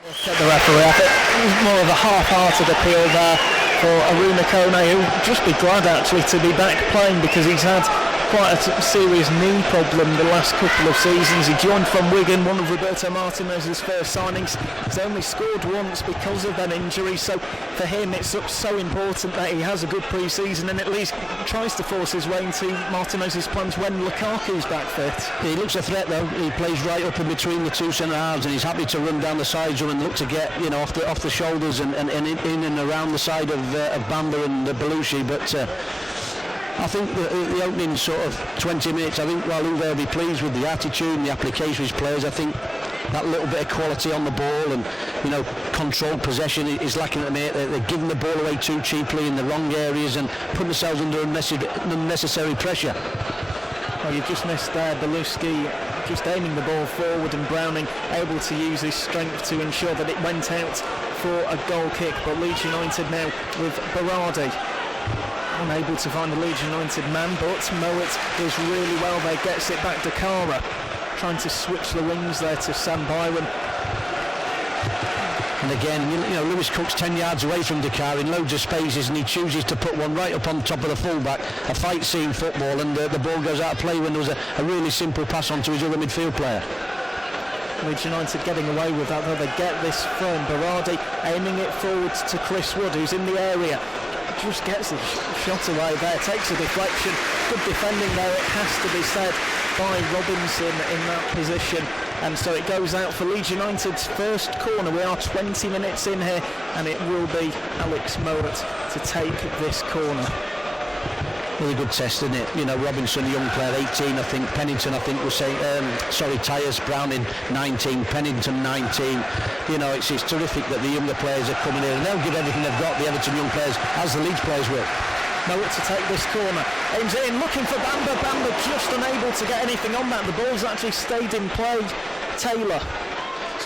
Said the referee, I think it was more of a half-hearted appeal there for Aruna Kone, who'll just be glad actually to be back playing because he's had quite a serious knee problem the last couple of seasons. He joined from Wigan, one of Roberto Martinez's first signings. He's only scored once because of an injury, so for him it's so important that he has a good pre-season and at least tries to force his way into Martinez's plans when Lukaku's back fit. He looks a threat though. He plays right up in between the two centre halves and he's happy to run down the sides and look to get off the shoulders and in and around the side of Bamba and Belushi, but I think the opening sort of 20 minutes, I think while Uwe will be pleased with the attitude and the application of his players, I think that little bit of quality on the ball and controlled possession is lacking at the minute. They're giving the ball away too cheaply in the wrong areas and putting themselves under unnecessary pressure. Well, you've just missed there, Belushi just aiming the ball forward and Browning able to use his strength to ensure that it went out for a goal kick, but Leeds United now with Berardi. Unable to find the Leeds United man, but Mowat does really well there, gets it back to Kara, trying to switch the wings there to Sam Byron. And again, Lewis Cook's 10 yards away from Dakar in loads of spaces and he chooses to put one right up on top of the fullback, a fight scene football, and the ball goes out of play when there was a really simple pass on to his other midfield player. Leeds United getting away with that though, they get this from Berardi, aiming it forward to Chris Wood, who's in the area. Just gets the shot away there, takes a deflection, good defending there, it has to be said, by Robinson in that position, and so it goes out for Leeds United's first corner. We are 20 minutes in here and it will be Alex Mowat to take this corner. Really good test, isn't it? Robinson, a young player, 18 I think, Pennington I think was saying, Tyers, Browning 19, Pennington 19. It's terrific that the younger players are coming in and they'll give everything they've got, the Everton young players, as the Leeds players will. Mowat to take this corner, aims in, looking for Bamba, just unable to get anything on that, the ball's actually stayed in play.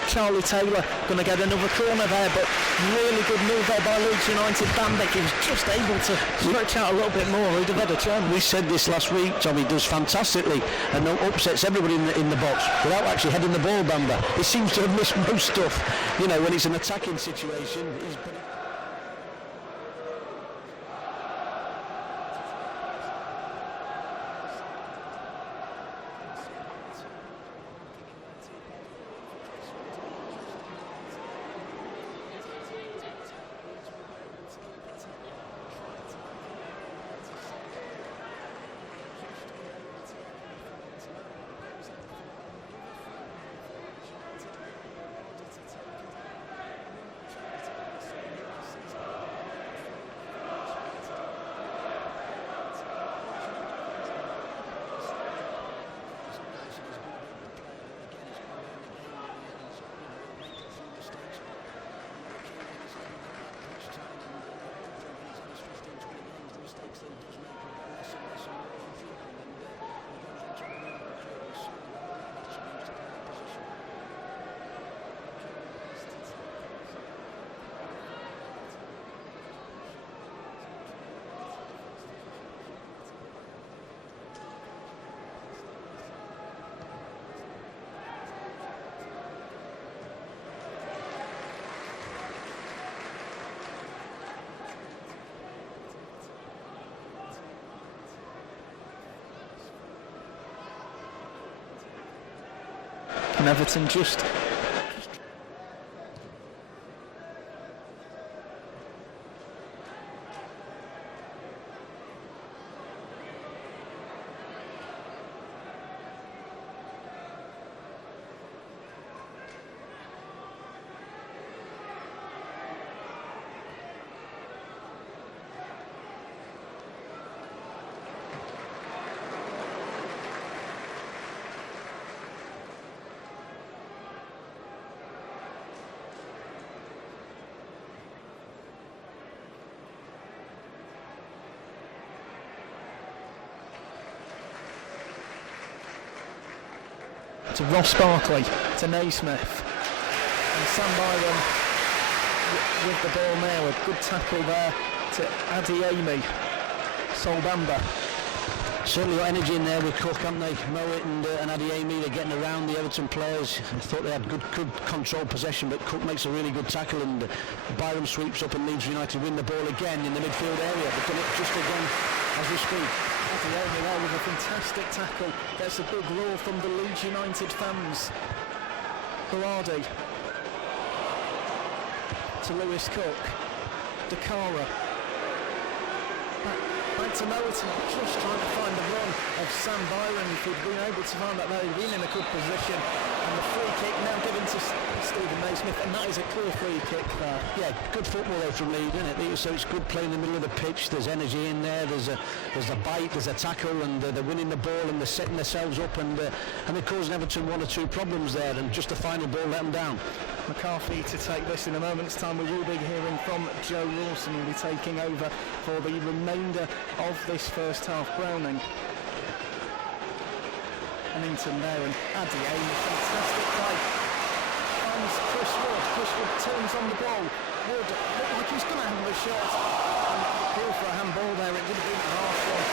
Charlie Taylor going to get another corner there, but really good move there by Leeds United. Bambeck, he was just able to stretch out a little bit more, he'd have had a chance. We said this last week, Tommy does fantastically and upsets everybody in the box without actually heading the ball, Bamba. He seems to have missed most stuff, when it's an attacking situation. And Everton just to Ross Barkley, to Naismith, and Sam Byron with the ball now, a good tackle there to Adeyemi, Sol Bamba. Certainly got energy in there with Cook, haven't they? Mowat and Adeyemi, they're getting around the Everton players. I thought they had good control possession, but Cook makes a really good tackle, and Byram sweeps up and Leeds United win the ball again in the midfield area. They've done it just again as we speak. Adeyemi there with a fantastic tackle. Gets a big roar from the Leeds United fans. Berardi to Lewis Cook. Dakara. Back to Mowat, just trying to find the run of Sam Byron. If he'd been able to find that, they'd been in a good position. And the free kick now given to Stephen Naismith, and that is a clear free kick there. Yeah, good football though from Leeds, isn't it? So it's good play in the middle of the pitch. There's energy in there. There's a bite. There's a tackle, and they're winning the ball and they're setting themselves up, and they're causing Everton one or two problems there. And just the final ball let them down. McCarthy to take this in a moment's time. We will be hearing from Joe Rawson, who will be taking over for the remainder of this first half. Browning. Annington there, and Adeyemi, fantastic play. Finds Chris Wood. Chris Wood turns on the ball. Wood looked like he's going to have a shot. And call for a handball there. It would have been a half one.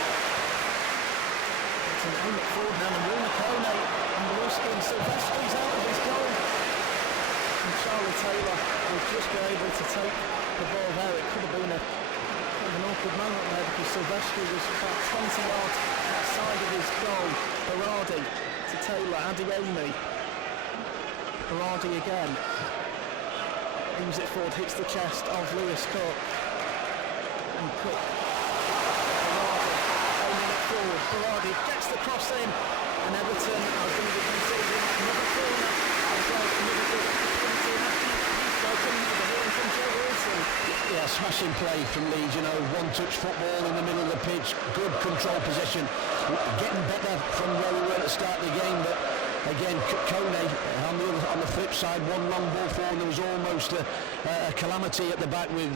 It's an aim at forward now, and Runa Kone and Maluski and Silvestri's out of his goal. And Charlie Taylor will just be able to take the ball there. It could have been an awkward moment there, because Silvestri was about 20 yards outside of his goal. Berardi to Taylor. Adeyemi. Berardi again. Aims it forward, hits the chest of Lewis Cook. And Cook. Berardi aiming it forward. Berardi gets the cross in, and Everton are going to be considering another corner as well. Another good opportunity. From Joe Wilson. Yeah, smashing play from Leeds, one-touch football in the middle of the pitch, good control possession, getting better from where we were at the start of the game, but again, Kone on the flip side, one long ball forward, and there was almost a calamity at the back with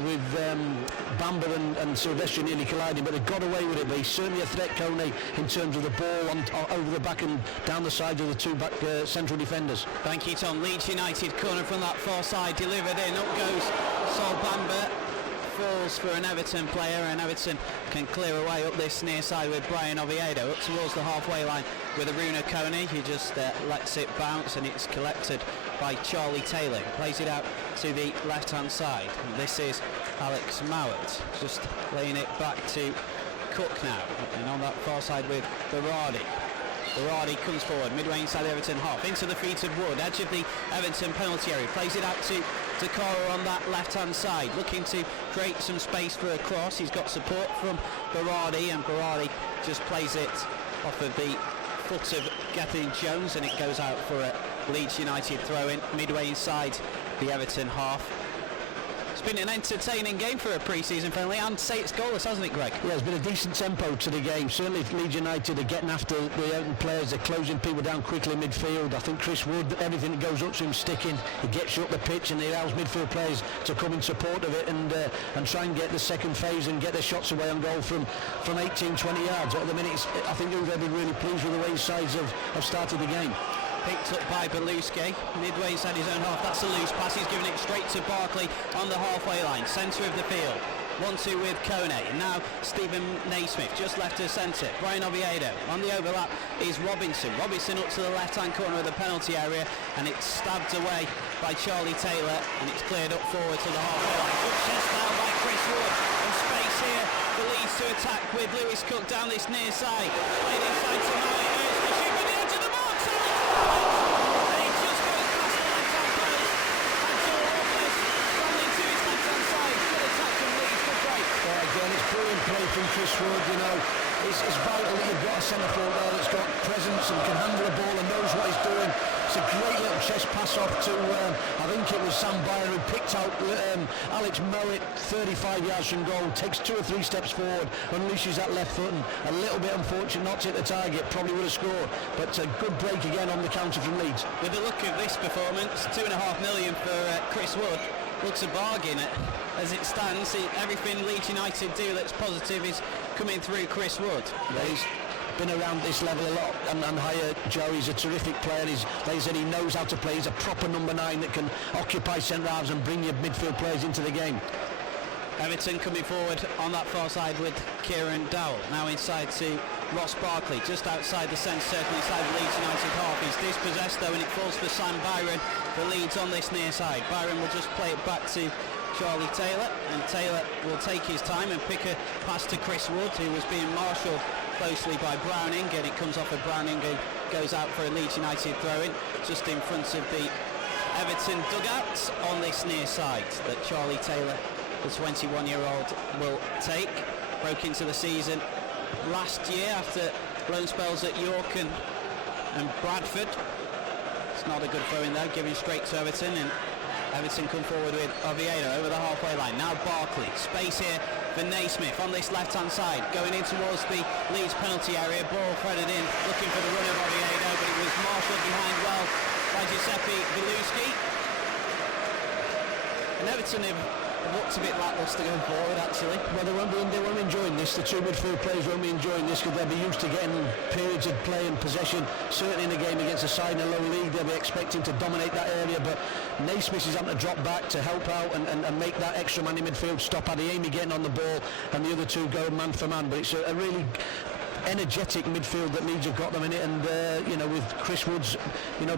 Bamba and Silvestri nearly colliding, but they got away with it. But he's certainly a threat, Kone, in terms of the ball over the back and down the sides of the two back central defenders. Thank you, Tom. Leeds United corner from that far side, delivered in, up goes Sol Bamba. Falls for an Everton player, and Everton can clear away up this near side with Brian Oviedo up towards the halfway line with Aruna Kone, who just lets it bounce, and it's collected by Charlie Taylor. Plays it out to the left hand side. This is Alex Mowat just laying it back to Cook now, and on that far side with Berardi. Berardi comes forward, midway inside the Everton half, into the feet of Wood, edge of the Everton penalty area, plays it out to Dakara on that left-hand side, looking to create some space for a cross. He's got support from Berardi, and Berardi just plays it off of the foot of Gethin Jones, and it goes out for a Leeds United throw-in, midway inside the Everton half. It's been an entertaining game for a pre-season friendly, and say it's goalless, hasn't it, Greg? Yeah, there's been a decent tempo to the game. Certainly if Leeds United are getting after the Everton players, they're closing people down quickly in midfield. I think Chris Wood, everything that goes up to him sticking, he gets you up the pitch, and he allows midfield players to come in support of it and try and get the second phase and get their shots away on goal from 18, 20 yards. At the minute, I think they've been really pleased with the way his sides have started the game. Picked up by Beluski, midway inside his own half. That's a loose pass. He's given it straight to Barkley on the halfway line, centre of the field. 1-2 with Kone. Now Stephen Naismith just left to centre. Brian Oviedo on the overlap is Robinson. Robinson up to the left-hand corner of the penalty area, and it's stabbed away by Charlie Taylor, and it's cleared up forward to the halfway line. Good chest down by Chris Wood. And space here for Leeds to attack with Lewis Cook down this near side. Played inside to Murray. The shoot with the edge of the mark. And he just goes past the left-hand post. And Joe Robles running to his left-hand side. Good attack from Leeds. Good break. Yeah, again, it's brilliant play from Chris Wood. It's vital that you've got a centre forward there that's got presence and can handle the ball and knows what he's doing. It's a great little chest pass off to, I think it was Sam Byron, who picked out Alex Mowat 35 yards from goal, takes 2 or 3 steps forward, unleashes that left foot, and a little bit unfortunate not to hit the target, probably would have scored, but a good break again on the counter from Leeds. With the look of this performance, $2.5 million for Chris Wood. Looks a bargain as it stands. Everything Leeds United do that's positive is coming through Chris Wood. He's been around this level a lot and higher, Joe. He's a terrific player. Like I said, he knows how to play. He's a proper number 9 that can occupy centre halves and bring your midfield players into the game. Everton coming forward on that far side with Kieran Dowell. Now inside to Ross Barkley, just outside the centre circle, inside the Leeds United half. He's dispossessed though, and it falls for Sam Byron for Leeds on this near side. Byron will just play it back to Charlie Taylor, and Taylor will take his time and pick a pass to Chris Wood, who was being marshalled closely by Browning, and it comes off of Browning, who goes out for a Leeds United throw-in just in front of the Everton dugouts on this near side that Charlie Taylor, the 21-year-old, will take. Broke into the season last year after loan spells at York and Bradford. It's not a good throw-in though, giving straight to Everton, and Everton come forward with Oviedo over the halfway line. Now Barkley, space here for Naismith on this left-hand side, going in towards the Leeds penalty area. Ball threaded in, looking for the run of Oviedo, but it was marshalled behind well by Giuseppe Beluschi. And Everton have looked a bit lacklustre going forward, actually. Well, they won't be enjoying this. The two midfield players won't be enjoying this because they'll be used to getting periods of play and possession. Certainly in a game against a side in a low league, they'll be expecting to dominate that area, but Naismith is having to drop back to help out and make that extra man in midfield stop Adeyemi getting on the ball, and the other two go man for man. But it's a really energetic midfield that Leeds have got them in it, and with Chris Wood's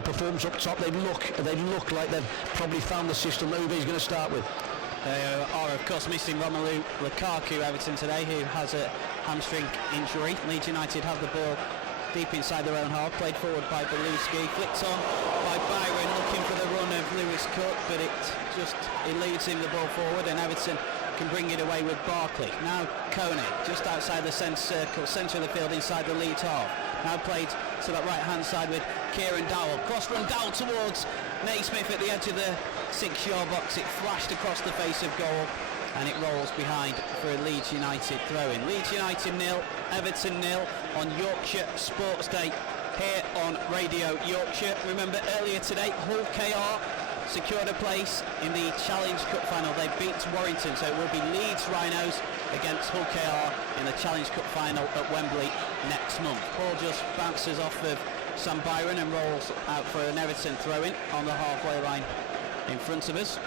performance up top, they look like they've probably found the system that Uwe's going to start with. They are of course missing Romelu Lukaku, Everton today, who has a hamstring injury. Leeds United have the ball deep inside their own half, played forward by Beluschi, flicked on by Byron, looking for the run of Lewis Cook, but it just eludes him the ball forward, and Everton can bring it away with Barkley. Now Kone, just outside the centre circle, centre of the field, inside the Leeds half. Now played to that right hand side with Kieran Dowell. Cross run Dowell towards Naismith at the edge of the 6-yard box. It flashed across the face of goal, and it rolls behind for a Leeds United throw-in. Leeds United 0, Everton 0 on Yorkshire Sports Day here on Radio Yorkshire. Remember earlier today, Hull KR secured a place in the Challenge Cup final. They beat Warrington, so it will be Leeds Rhinos against Hull KR in the Challenge Cup final at Wembley next month. Ball just bounces off of Sam Byron and rolls out for an Everton throw-in on the halfway line in front of us.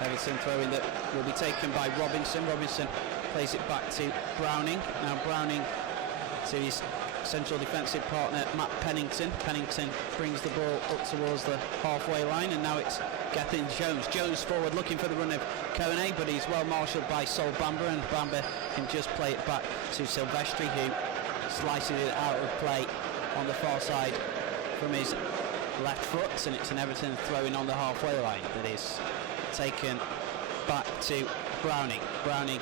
Everton throw-in that will be taken by Robinson. Robinson plays it back to Browning. Now Browning to his central defensive partner Matt Pennington. Pennington brings the ball up towards the halfway line, and now it's Gethin Jones. Jones forward looking for the run of Kone, but he's well marshalled by Sol Bamba, and Bamba can just play it back to Silvestri, who slices it out of play on the far side from his left foot, and it's an Everton throw-in on the halfway line that is taken back to Browning. Browning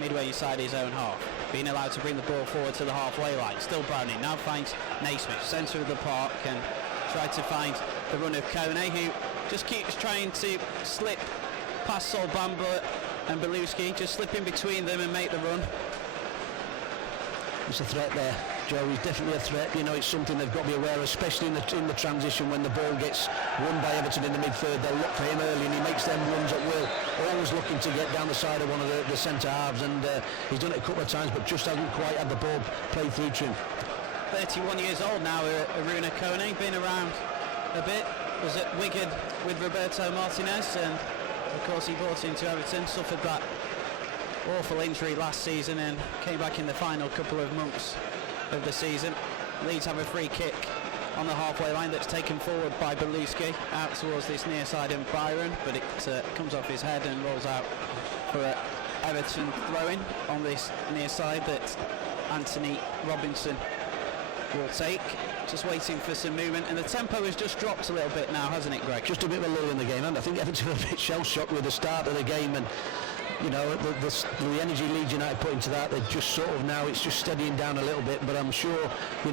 midway inside his own half, being allowed to bring the ball forward to the halfway line. Still Browning, now finds Naismith, centre of the park, and tried to find the run of Kone, who just keeps trying to slip past Sol Bamba and Beluschi, just slip in between them and make the run. It's a threat there, Joe. He's definitely a threat. It's something they've got to be aware of, especially in the transition when the ball gets won by Everton in the midfield. They'll look for him early, and he makes them runs at will, always looking to get down the side of one of the centre halves, and he's done it a couple of times, but just hasn't quite had the ball played through to him. 31 years old now, Aruna Kone, been around a bit, was at Wigan with Roberto Martinez, and of course he brought into Everton, suffered that awful injury last season and came back in the final couple of months of the season. Leeds have a free kick on the halfway line that's taken forward by Beluschi out towards this near side of Byron, but it comes off his head and rolls out for an Everton throw-in on this near side that Anthony Robinson will take. Just waiting for some movement, and the tempo has just dropped a little bit now, hasn't it, Greg? Just a bit of a lull in the game, and I think Everton are a bit shell-shocked with the start of the game, and the energy Leeds United put into that, they're just sort of now, it's just steadying down a little bit, but I'm sure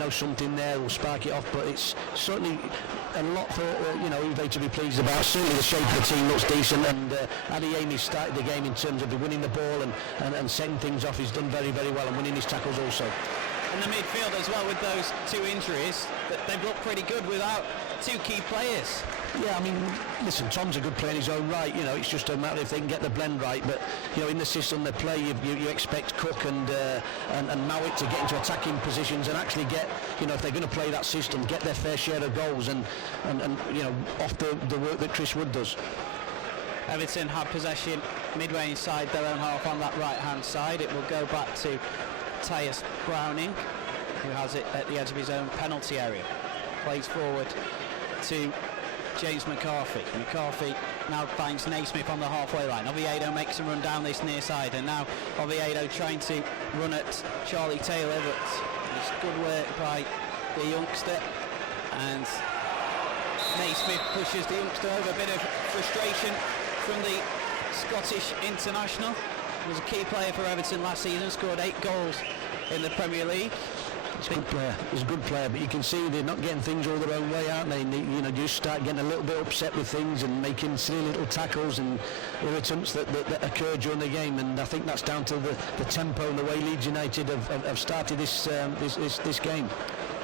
something there will spark it off. But it's certainly a lot for Uwe to be pleased about. Certainly the shape of the team looks decent, and Adeyemi started the game in terms of winning the ball and setting things off. He's done very, very well, and winning his tackles also. In the midfield as well, with those two injuries, they've looked pretty good without two key players. Yeah, I mean, listen, Tom's a good player in his own right. It's just a matter if they can get the blend right. But in the system they play, you expect Cook and Mowat to get into attacking positions and actually get, if they're going to play that system, get their fair share of goals and off the work that Chris Wood does. Everton had possession midway inside their own half on that right hand side. It will go back to Tyus Browning, who has it at the edge of his own penalty area. Plays forward to James McCarthy. McCarthy now finds Naismith on the halfway line. Oviedo makes a run down this near side, and now Oviedo trying to run at Charlie Taylor, but it's good work by the youngster, and Naismith pushes the youngster over. A bit of frustration from the Scottish international. He was a key player for Everton last season, scored 8 goals in the Premier League. He's a good player. He's a good player, but you can see they're not getting things all their own way, aren't they? And you know, you start getting a little bit upset with things and making silly little tackles and irritants that occur during the game. And I think that's down to the tempo and the way Leeds United have started this game.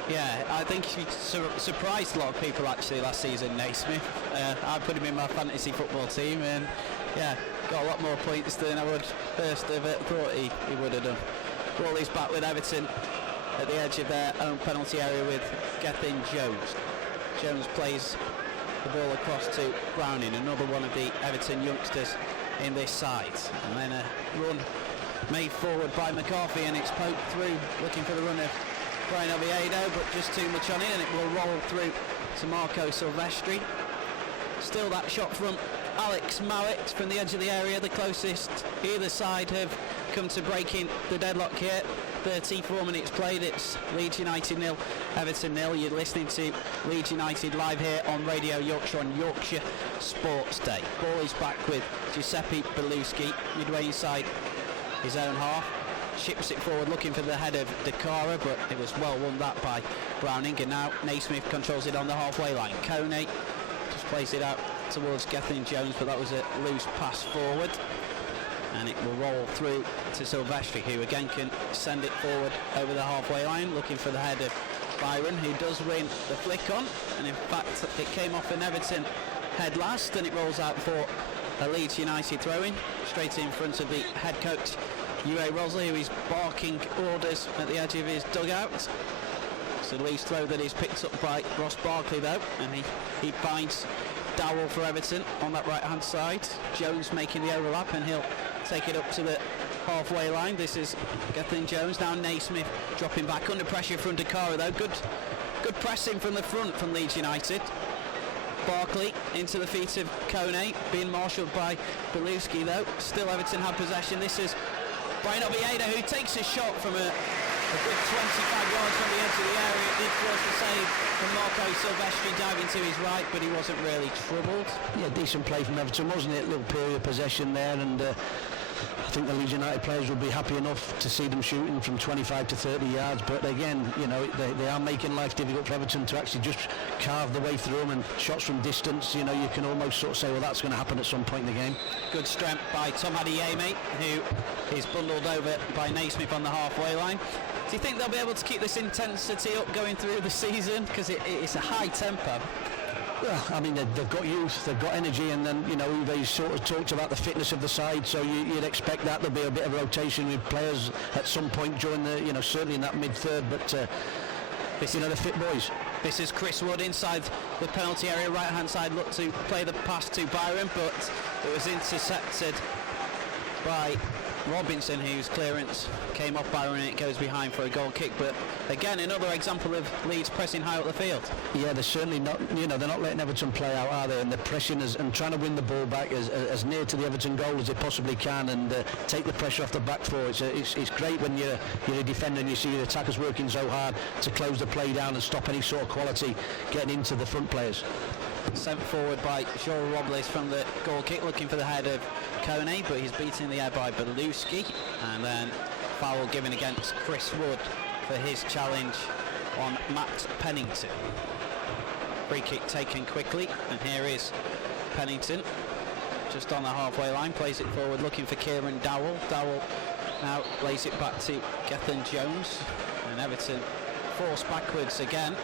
Yeah, I think he surprised a lot of people actually last season, Naismith. I put him in my fantasy football team, and yeah, got a lot more points than I would first have thought he would have done. Ball is back with Everton at the edge of their own penalty area with Gethin Jones. Jones plays the ball across to Browning, another one of the Everton youngsters in this side. And then a run made forward by McCarthy, and it's poked through, looking for the run of Brian Oviedo, but just too much on it, and it will roll through to Marco Silvestri. Still that shot from Alex Mowat from the edge of the area. The closest either side have come to breaking the deadlock here. 34 minutes played. It's Leeds United 0, Everton 0. You're listening to Leeds United live here on Radio Yorkshire on Yorkshire Sports Day. Ball is back with Giuseppe Beluschi midway inside his own half. Ships it forward looking for the head of Dakara, but it was well won that by Browning, and now Naismith controls it on the halfway line. Kone just plays it out towards Gethin Jones, but that was a loose pass forward, and it will roll through to Silvestri, who again can send it forward over the halfway line looking for the head of Byron, who does win the flick on, and in fact it came off an Everton head last, and it rolls out for a Leeds United throw-in straight in front of the head coach Uwe Rosley, who is barking orders at the edge of his dugout. It's a loose throw that is picked up by Ross Barkley though, and he finds Dowell for Everton on that right hand side. Jones making the overlap, and he'll take it up to the halfway line. This is Gethin Jones. Now Naismith dropping back under pressure from Dakara though. Good pressing from the front from Leeds United. Barkley into the feet of Kone, being marshalled by Beluschi though. Still Everton have possession. This is Brian Oviedo, who takes a shot from a good 25 yards from the edge of the area. It did force the save from Marco Silvestri diving to his right, but he wasn't really troubled. Yeah, decent play from Everton, wasn't it? A little period of possession there, and I think the Leeds United players will be happy enough to see them shooting from 25 to 30 yards, but again, you know, they are making life difficult for Everton to actually just carve the way through them, and shots from distance, you know, you can almost sort of say, well, that's going to happen at some point in the game. Good strength by Tom Adeyemi, who is bundled over by Naismith on the halfway line. Do you think they'll be able to keep this intensity up going through the season? Because it's a high tempo. Well, I mean, they've got youth, they've got energy, and then, you know, they sort of talked about the fitness of the side, so you'd expect that there'll be a bit of rotation with players at some point during the, you know, certainly in that mid-third, but this, you know, the fit boys. This is Chris Wood inside the penalty area, right-hand side, looked to play the pass to Byron, but it was intercepted by Robinson, whose clearance came off Byron, and it goes behind for a goal kick. But again, another example of Leeds pressing high up the field. Yeah, they're certainly not, you know, they're not letting Everton play out, are they? And they're pressing and trying to win the ball back as near to the Everton goal as they possibly can, and take the pressure off the back four. It's great when you're a defender and you see the attackers working so hard to close the play down and stop any sort of quality getting into the front players. Sent forward by Joel Robles from the goal kick, looking for the head of Kone, but he's beaten in the air by Beluschi, and then foul given against Chris Wood for his challenge on Max Pennington. Free kick taken quickly, and here is Pennington just on the halfway line, plays it forward looking for Kieran Dowell. Dowell now lays it back to Gethin Jones, and Everton forced backwards again.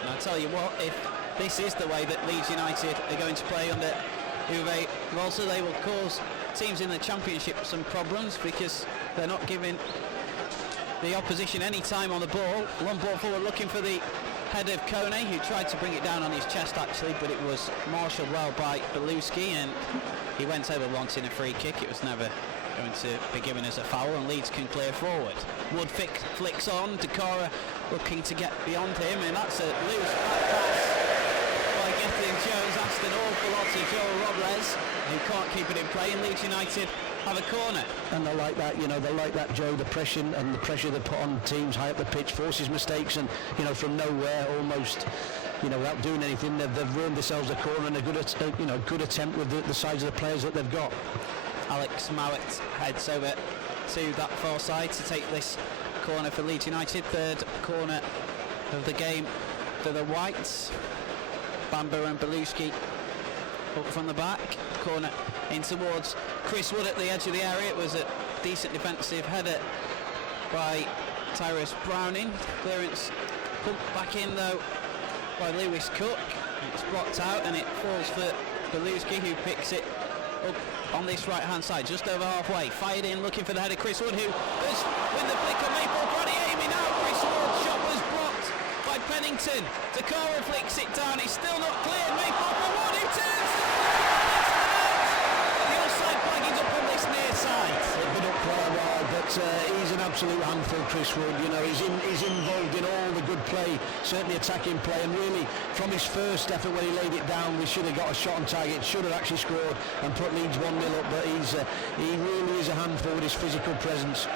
And I tell you what, if this is the way that Leeds United are going to play under Uwe Rosa, they will cause teams in the Championship some problems, because they're not giving the opposition any time on the ball. One ball forward looking for the head of Kone, who tried to bring it down on his chest actually, but it was marshalled well by Beluski, and he went over wanting a free kick. It was never going to be given as a foul, and Leeds can clear forward. Wood flicks on, Dakara looking to get beyond him, and that's a loose pass by Gethin Jones. Asked an awful lot of Joel Robles, who can't keep it in play, and Leeds United have a corner. And they like that, they like that, Joe, the pressure they put on teams high up the pitch, forces mistakes, and from nowhere, almost without doing anything, they've ruined themselves a corner, and a good attempt with the size of the players that they've got. Alex Mowat heads over to that far side to take this corner for Leeds United. Third corner of the game for the Whites. Bamber and Beluski up from the back. Corner in towards Chris Wood at the edge of the area. It was a decent defensive header by Tyrus Browning. Clearance pumped back in though by Lewis Cook. It's blocked out and it falls for Beluski, who picks it up on this right hand side, just over halfway. Fired in, looking for the header. Chris Wood, who was with the flick of Maple. Brady aiming out. Chris Wood's shot was blocked by Pennington. Dakara flicks it down. It's still not cleared. Maple for Wood, who turns. The offside flag is up on this near side. Been up quite a while, but he's an absolute handful, Chris Wood. He's involved in all the good play, certainly attacking play, and really from his first effort when he laid it down, we should have got a shot on target, should have actually scored and put Leeds 1-0 up, but he really is a handful with his physical presence.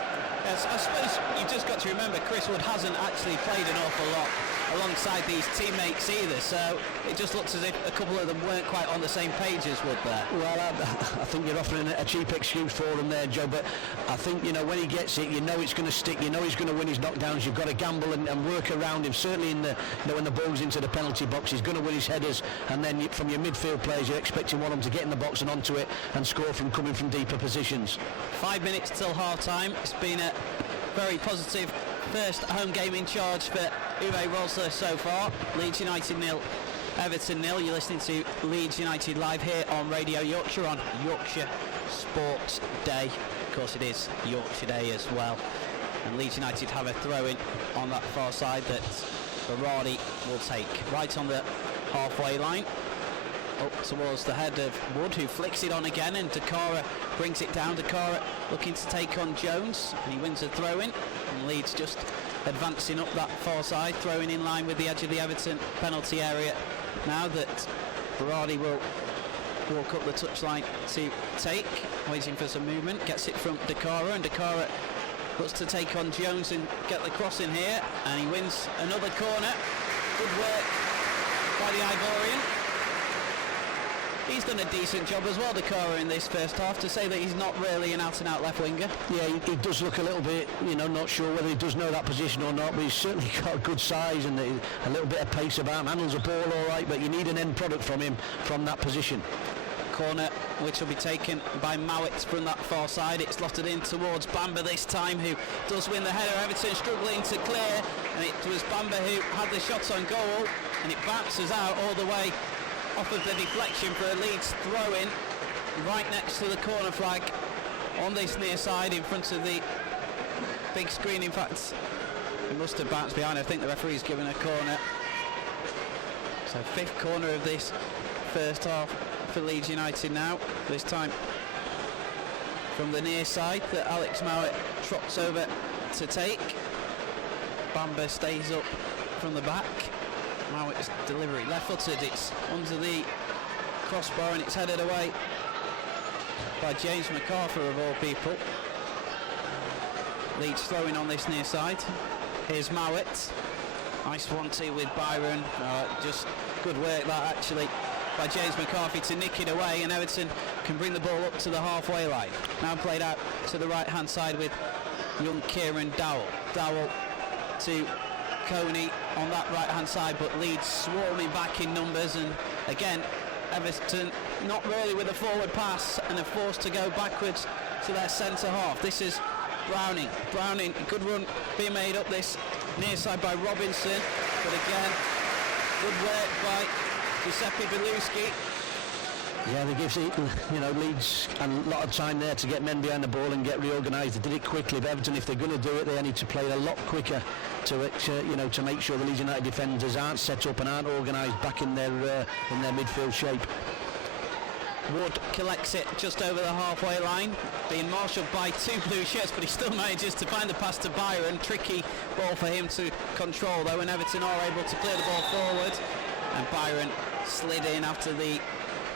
Yes, I suppose you've just got to remember Chris Wood hasn't actually played an awful lot alongside these teammates either, so it just looks as if a couple of them weren't quite on the same page as Wood there. Well, I think you're offering a cheap excuse for him there, Joe, but I think, when he gets it, it's going to stick, he's going to win his knockdowns. You've got to gamble and work around him, certainly in the, when the ball's into the penalty box, he's going to win his headers, and then from your midfield players, you're expecting one of them to get in the box and onto it and score from coming from deeper positions. 5 minutes till half-time. It's been a very positive first home game in charge for Uwe Rosler so far. Leeds United 0, Everton 0. You're listening to Leeds United live here on Radio Yorkshire on Yorkshire Sports Day. Of course it is Yorkshire Day as well. And Leeds United have a throw-in on that far side that Berardi will take. Right on the halfway line. Up towards the head of Wood, who flicks it on again, and Dakara brings it down. Dakara looking to take on Jones, and he wins a throw-in, and Leeds just advancing up that far side, throwing in line with the edge of the Everton penalty area. Now that Berardi will walk up the touchline to take, waiting for some movement, gets it from Dakara, and Dakara looks to take on Jones and get the cross in here, and he wins another corner. Good work by the Ivorian. He's done a decent job as well, Dakara, in this first half, to say that he's not really an out-and-out left winger. Yeah, he does look a little bit, not sure whether he does know that position or not, but he's certainly got a good size and a little bit of pace about him. Handles the ball all right, but you need an end product from him from that position. Corner which will be taken by Mowat from that far side. It's slotted in towards Bamber this time, who does win the header. Everton struggling to clear, and it was Bamber who had the shot on goal, and it bounces out all the way off of the deflection for a Leeds throw-in right next to the corner flag on this near side in front of the big screen. In fact, it must have bounced behind. I think the referee's given a corner. So fifth corner of this first half for Leeds United now, this time from the near side that Alex Mowat trots over to take. Bamber stays up from the back. Mowat's delivery left-footed, it's under the crossbar and it's headed away by James MacArthur of all people. Leeds throwing on this near side. Here's Mowat. Nice 1-2 with Byron. Just good work that actually by James McCarthy to nick it away, and Everton can bring the ball up to the halfway line. Now played out to the right-hand side with young Kieran Dowell. Dowell to Coney on that right-hand side, but Leeds swarming back in numbers, and again Everton not really with a forward pass and are forced to go backwards to their centre half. This is Browning, good run being made up this near side by Robinson, but again good work by Giuseppe Beluski. Yeah, they give Leeds a lot of time there to get men behind the ball and get reorganised. They did it quickly. But Everton, if they're going to do it, they need to play a lot quicker to make sure the Leeds United defenders aren't set up and aren't organised back in their midfield shape. Wood collects it just over the halfway line, being marshalled by two blue shirts, but he still manages to find the pass to Byron. Tricky ball for him to control though, and Everton are able to clear the ball forward, and Byron slid in after the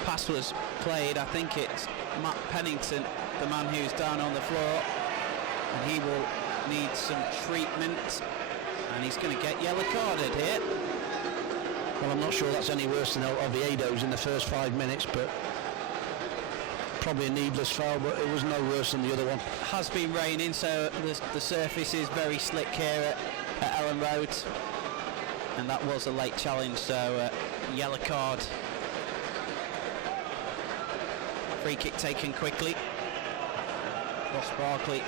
pass was played. I think it's Matt Pennington, the man who's down on the floor, and he will need some treatment, and he's going to get yellow carded here. Well, I'm not sure that's any worse than Oviedo's in the first 5 minutes, but probably a needless foul, but it was no worse than the other one. Has been raining, so the surface is very slick here at Ellen Road, and that was a late challenge, so yellow card. Free kick taken quickly. Ross Barkley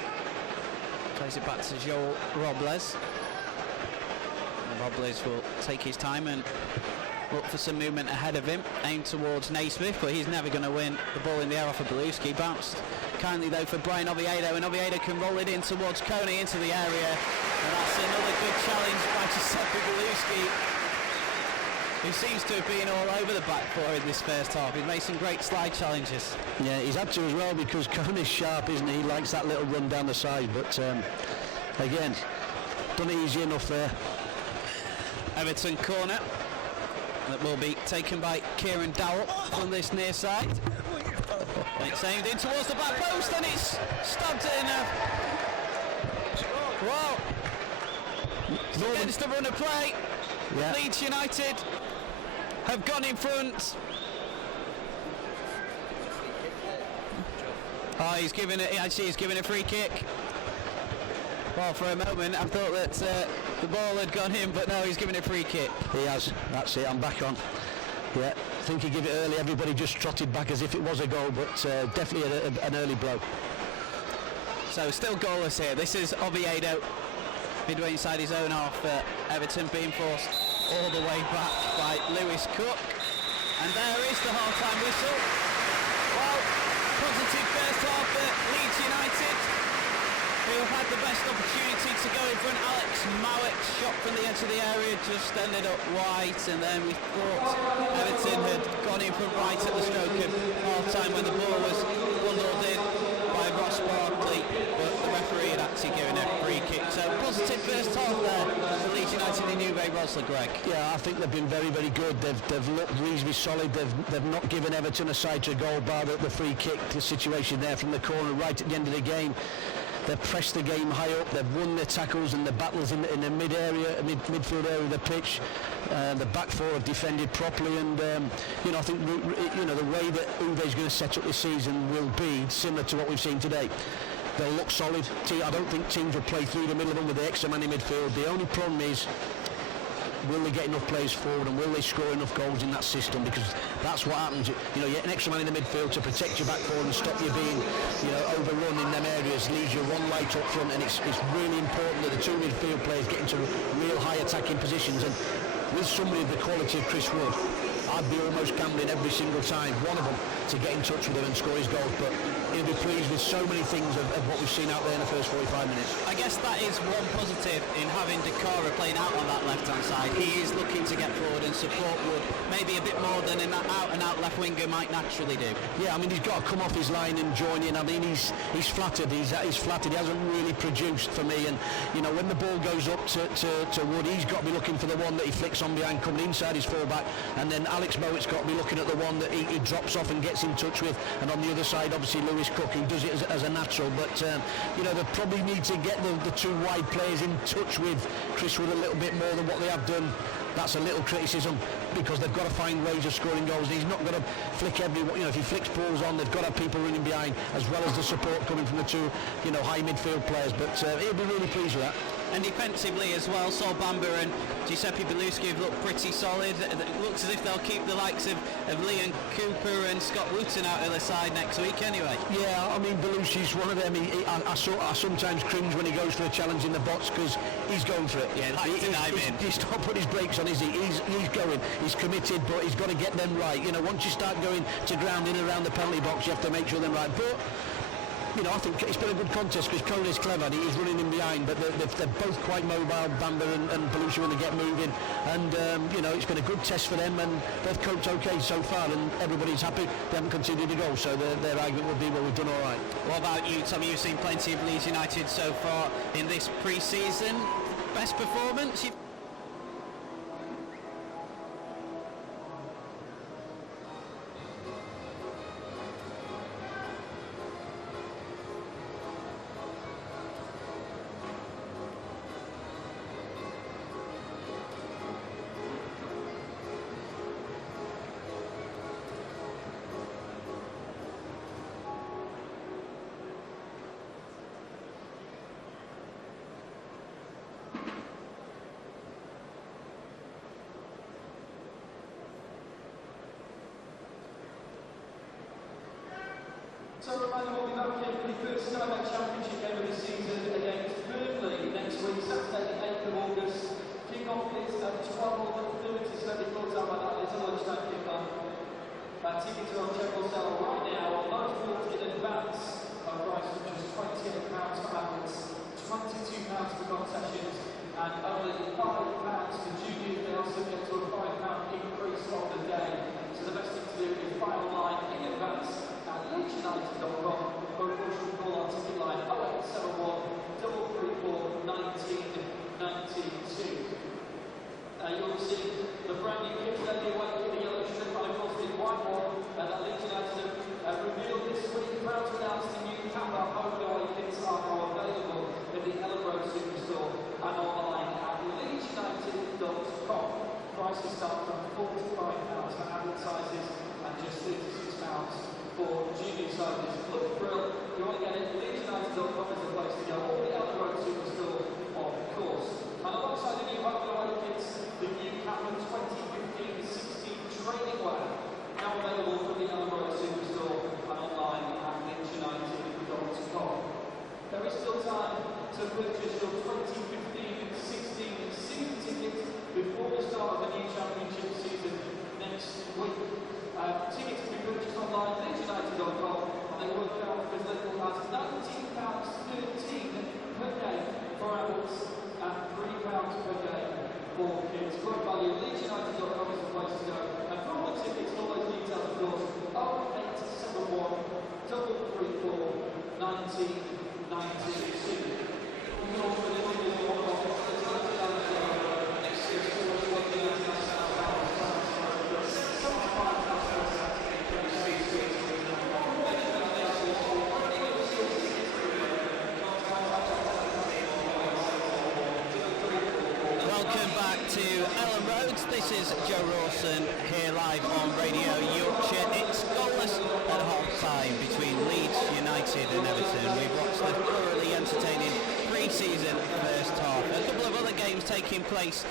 plays it back to Joel Robles. And Robles will take his time and look for some movement ahead of him, aimed towards Naismith, but he's never going to win the ball in the air off of Beluski. Bounced kindly though for Brian Oviedo, and Oviedo can roll it in towards Coney into the area, and that's another good challenge by Giuseppe Beluski, who seems to have been all over the back four in this first half. He's made some great slide challenges. Yeah, he's had to as well, because Coney's sharp, isn't he? He likes that little run down the side, but again, done it easy enough there. Everton corner that will be taken by Kieran Dowell from this near side. And it's aimed in towards the back post, and it's stabbed in. Wow. Against the run of play. Yeah. Leeds United have gone in front. Oh, he's given a free kick. Well, for a moment I thought that the ball had gone in, but no, he's given a free kick. He has. That's it. I'm back on. Yeah, I think he gave it early. Everybody just trotted back as if it was a goal, but definitely an early blow. So still goalless here. This is Oviedo midway inside his own half. Everton being forced all the way back by Lewis Cook, and there is the half-time whistle. Well, positive first half for Leeds United, who had the best opportunity to go in front. Alex Mowatt's shot from the edge of the area just ended up wide, and then we thought Everton had gone in front right at the stroke of half-time when the ball was bundled in by Ross Barkley, but the referee had actually given a free kick. So positive first half there for Leeds United in Uwe Rosler, Greg. Yeah, I think they've been very, very good. They've looked reasonably solid. They've not given Everton a side to goal bar the free kick, the situation there from the corner right at the end of the game. They've pressed the game high up. They've won their tackles and the battles in the midfield area of the pitch. The back four have defended properly, and I think the way that Uwe's going to set up this season will be similar to what we've seen today. They'll look solid. I don't think teams will play through the middle of them with the extra man in midfield. The only problem is, will they get enough players forward, and will they score enough goals in that system? Because that's what happens. You get an extra man in the midfield to protect your back forward and stop you being overrun in them areas, leaves you one light up front, and it's really important that the two midfield players get into real high attacking positions. And with somebody of the quality of Chris Wood, I'd be almost gambling every single time, one of them, to get in touch with him and score his goals. But he'll be pleased with so many things of what we've seen out there in the first 45 minutes. I guess that is one positive in having Dakara playing out on that left-hand side. He is looking to get forward and support Wood, maybe a bit more than an out-and-out left winger might naturally do. Yeah, I mean, he's got to come off his line and join in. I mean, he's flattered. He's flattered. He hasn't really produced for me. And when the ball goes up to Wood, he's got to be looking for the one that he flicks on behind, coming inside his fullback, and then Alex Mowatt's got to be looking at the one that he drops off and gets in touch with. And on the other side, obviously Lewis Cook, who does it as a natural. But they probably need to get the two wide players in touch with Chris Wood a little bit more than what they have done. That's a little criticism, because they've got to find ways of scoring goals. He's not going to flick if he flicks balls on, they've got to have people running behind, as well as the support coming from the two high midfield players. But he'll be really pleased with that. And defensively as well, Saul Bamber and Giuseppe Beluschi have looked pretty solid. It looks as if they'll keep the likes of Liam Cooper and Scott Wooten out of the side next week anyway. Yeah, I mean, Belushi's one of them. I sometimes cringe when he goes for a challenge in the box because he's going for it. Yeah, he's not putting his brakes on, is he? He's going. He's committed, but he's got to get them right. You know, once you start going to ground in and around the penalty box, you have to make sure they're right. But you know, I think it's been a good contest because Cole is clever and he's running in behind, but they're both quite mobile, Bamber and Belushi, when they get moving, and you know, it's been a good test for them, and they've coped okay so far, and everybody's happy. They haven't conceded a goal, so their argument would be, well, we've done all right. What about you, Tom? You've seen plenty of Leeds United so far in this pre-season. Best performance? So reminder, we'll be back here for the first Skyback Championship game of the season against Burnley next week, Saturday the 8th of August. Kick-off is at 12:30, so the close out by that little lunchtime kick-off. Tickets are on Checkable sale right now on most boards in advance, a price which is £28 for adults, £22 for concessions, and only £5 for juniors. They are subject to a £5 increase on the day. So the best thing to do is buy online in advance at leedsunited.com, or of course you can call our ticket line 0871 334 1992. You'll see the brand new kit that they away with the yellow strip, and of course the white one that Leeds United have revealed this week. Proud to announce the new Kappa home away kits are now available in the Ellen Road Superstore and online at leedsunited.com. Prices start from £45 for adult sizes and just £36 for junior sizes. Look thrill, you want to get it, leedsunited.com is the place to go, or the Ellen Road Superstore, of course. And alongside the new home away kits, the new Kappa 2015-16 training wear, now available from the Ellen Road Superstore and online at leedsunited.com. There is still time to purchase your 2015-16 season ticket before the start of the new championship season next week. Tickets can be purchased online at leedsunited.com, and they work out for as little as £19.13 per day for adults and £3 per day for kids. Great value. leedsunited.com is the place to go. And for all the tickets and all those details, of course, 0871 334 1992. You can also listen to one of our Welcome back to Ellen Road. This is Joe Rawson here live on Radio Yorkshire. It's goalless at half-time between Leeds United and Everton. We've watched the thoroughly entertaining pre-season first half. A couple of other games taking place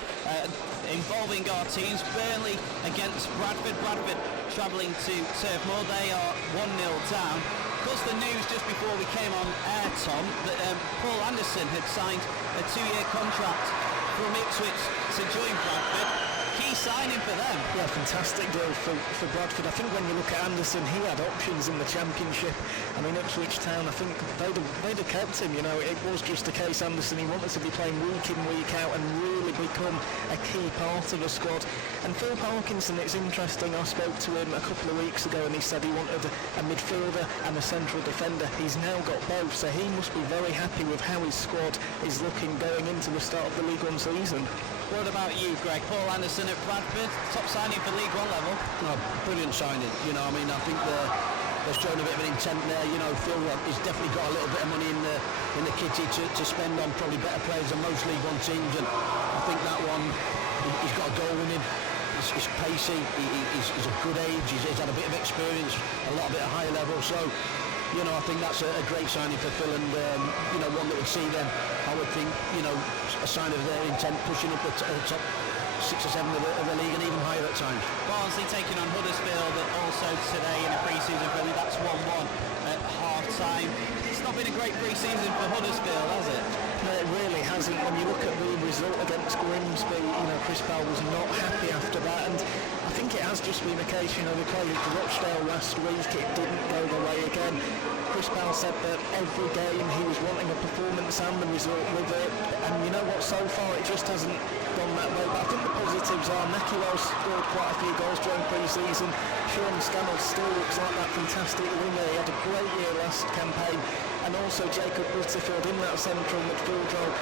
involving our teams. Burnley against Bradford. Bradford travelling to Turf Moor. They are 1-0 down. Of course, the news just before we came on air, Tom, that Paul Anderson had signed a 2-year contract from Ipswich to join Bradford. Key signing for them. Yeah, fantastic deal for Bradford. I think when you look at Anderson, he had options in the Championship. I mean, Ipswich Town, I think they'd have kept him. You know, it was just a case Anderson, he wanted to be playing week in, week out and really become a key part of the squad. And Phil Parkinson, it's interesting, I spoke to him a couple of weeks ago and he said he wanted a midfielder and a central defender. He's now got both, so he must be very happy with how his squad is looking going into the start of the League One season. What about you, Greg? Paul Anderson at Bradford, top signing for League One level. Oh, brilliant signing. You know, I mean, I think they're showing a bit of an intent there. You know, Phil has definitely got a little bit of money in the kitty to spend on probably better players than most League One teams, and I think that one, he's got a goal in him. He's pacey. He's a good age. He's had a bit of experience, a lot of it at higher level. So you know, I think that's a great signing for Phil, and you know, one that would see them, I would think, you know, a sign of their intent pushing up the top 6 or 7 of the league and even higher at times. Barnsley taking on Huddersfield also today in a pre-season friendly. That's 1-1 at half-time. It's not been a great pre-season for Huddersfield, has it? No, it really hasn't. When you look at the result against Grimsby, you know, Chris Bell was not happy after that, and I think it has just been a case, you know, they played Rochdale last week, it didn't go their way again. Chris Bell said that every game he was wanting a performance and the result with it, and you know what, so far it just hasn't gone that way. But I think the positives are Mekilov scored quite a few goals during pre-season. Sean Scannell still looks like that fantastic winger. He had a great year last campaign, and also Jacob Butterfield in that central midfield role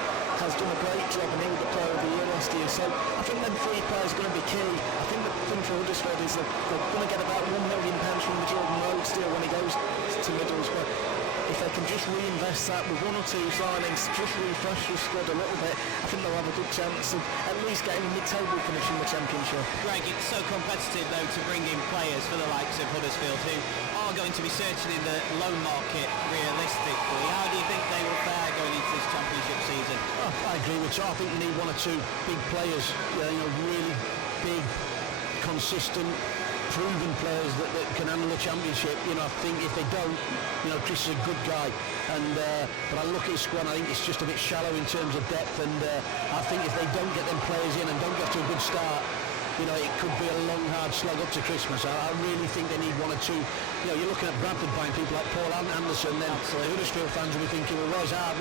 has done a great job, and he was the player of the year last year. So I think them 3 players are going to be key. I think the thing for Huddersfield is that they're going to get about £1 million from the Jordan Rhodes deal when he goes to Middlesbrough. If they can just reinvest that with 1 or 2 signings, just refresh the squad a little bit, I think they'll have a good chance of at least getting a mid-table finish in the Championship. Greg, it's so competitive though to bring in players for the likes of Huddersfield who are going to be searching in the loan market realistically. How do you think they will fare going into this Championship season? Oh, I agree with you. I think you need 1 or 2 big players, you know, really big, consistent, proven players that can handle the Championship. You know, I think if they don't, you know, Chris is a good guy, and but I look at his squad, I think it's just a bit shallow in terms of depth, and I think if they don't get them players in and don't get to a good start, you know, it could be a long, hard slog up to Christmas. I really think they need 1 or 2. You know, you're looking at Bradford buying people like Paul Anderson, then the Huddersfield fans will be thinking, well, where's our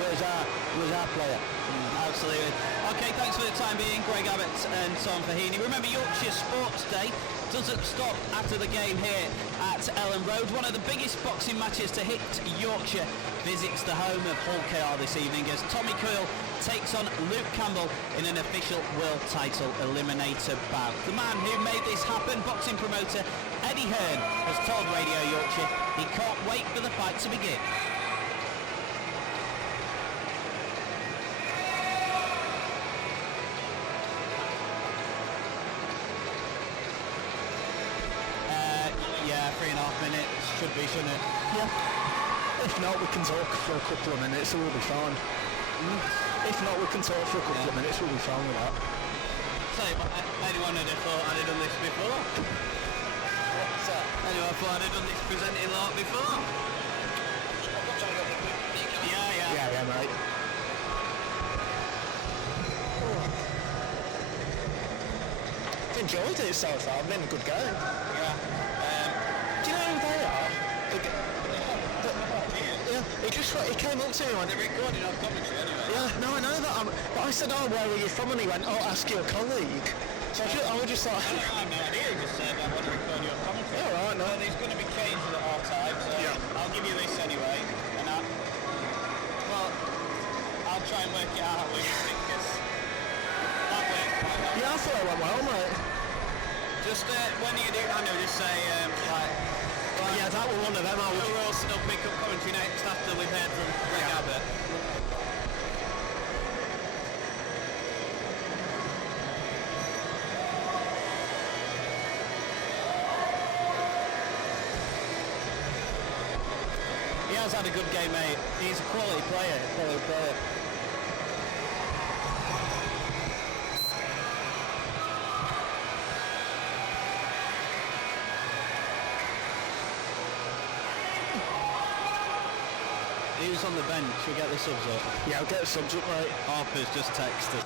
player? Absolutely. Okay, thanks for the time being, Greg Abbott and Tom Fahini. Remember, Yorkshire Sports Day doesn't stop after the game here at Ellen Road. One of the biggest boxing matches to hit Yorkshire visits the home of Hull KR this evening as Tommy Coyle takes on Luke Campbell in an official world title eliminator bout. The man who made this happen, boxing promoter Eddie Hearn, has told Radio Yorkshire he can't wait for the fight to begin. Yeah, 3.5 minutes should be, shouldn't it? Yeah. If not, we can talk for a couple of minutes, and we'll be fine. If not, we can talk for a couple of minutes, we'll be fine with that. So, anyone would have thought I'd have done this before? What's that? Anyone thought I'd have done this presenting lot before? Yeah, mate. I've enjoyed it so far. It's been a good game. Yeah. Do you know who they are? He came up to me and went, They're recording on commentary anyway. yeah, no, I know that. But I said, oh, where are you from? And he went, oh, ask your colleague. So I was just like... I have no idea, he just said I want to record your commentary. Yeah, all right, no. There's going to be changes at half time, so Yeah. I'll give you this anyway. And I'll try and work it out with you because that worked quite well. Yeah, I thought it went well, mate. Just when you do, I know, just say Yeah, that was one of them. We'll still pick up commentary next after we've heard from Greg Abbott. He has had a good game, mate. He's a quality player. He was on the bench. We'll get the subs up. Yeah, I'll get the subs up, mate. Harper's just texted.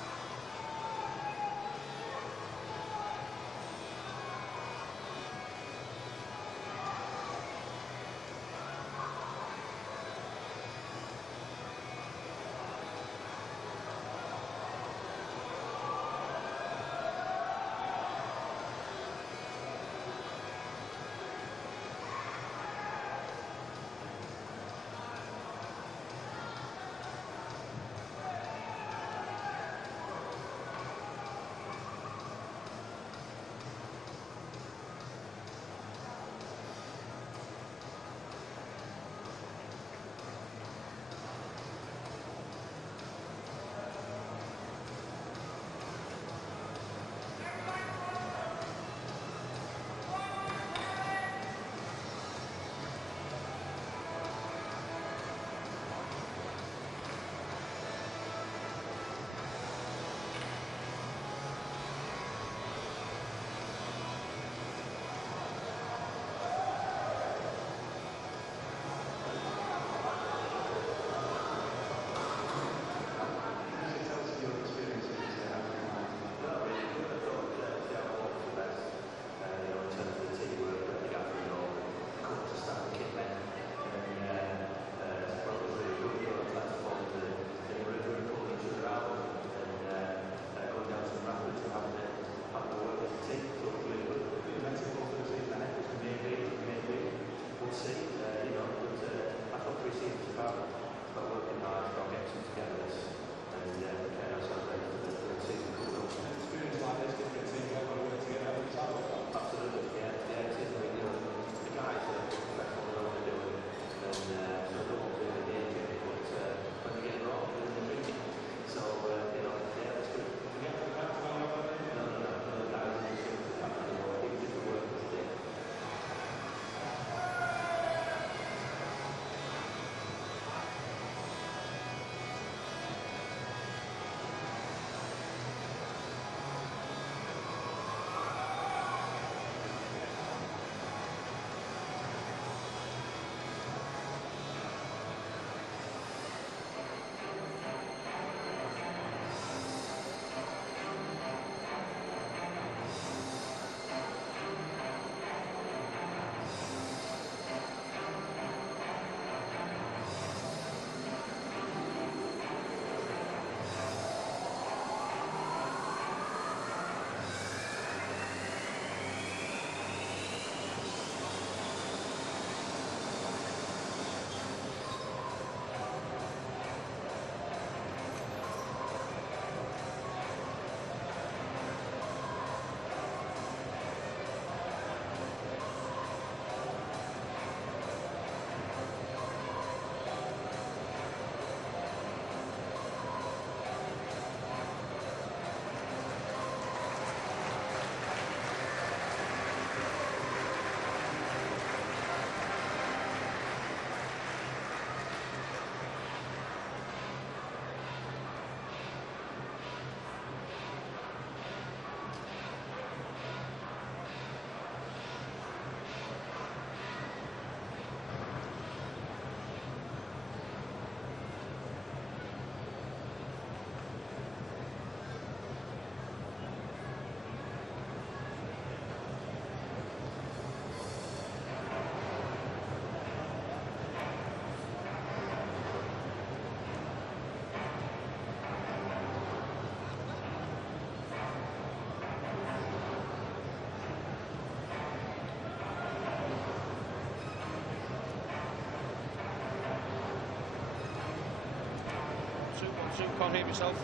1-2, can't hear yourself.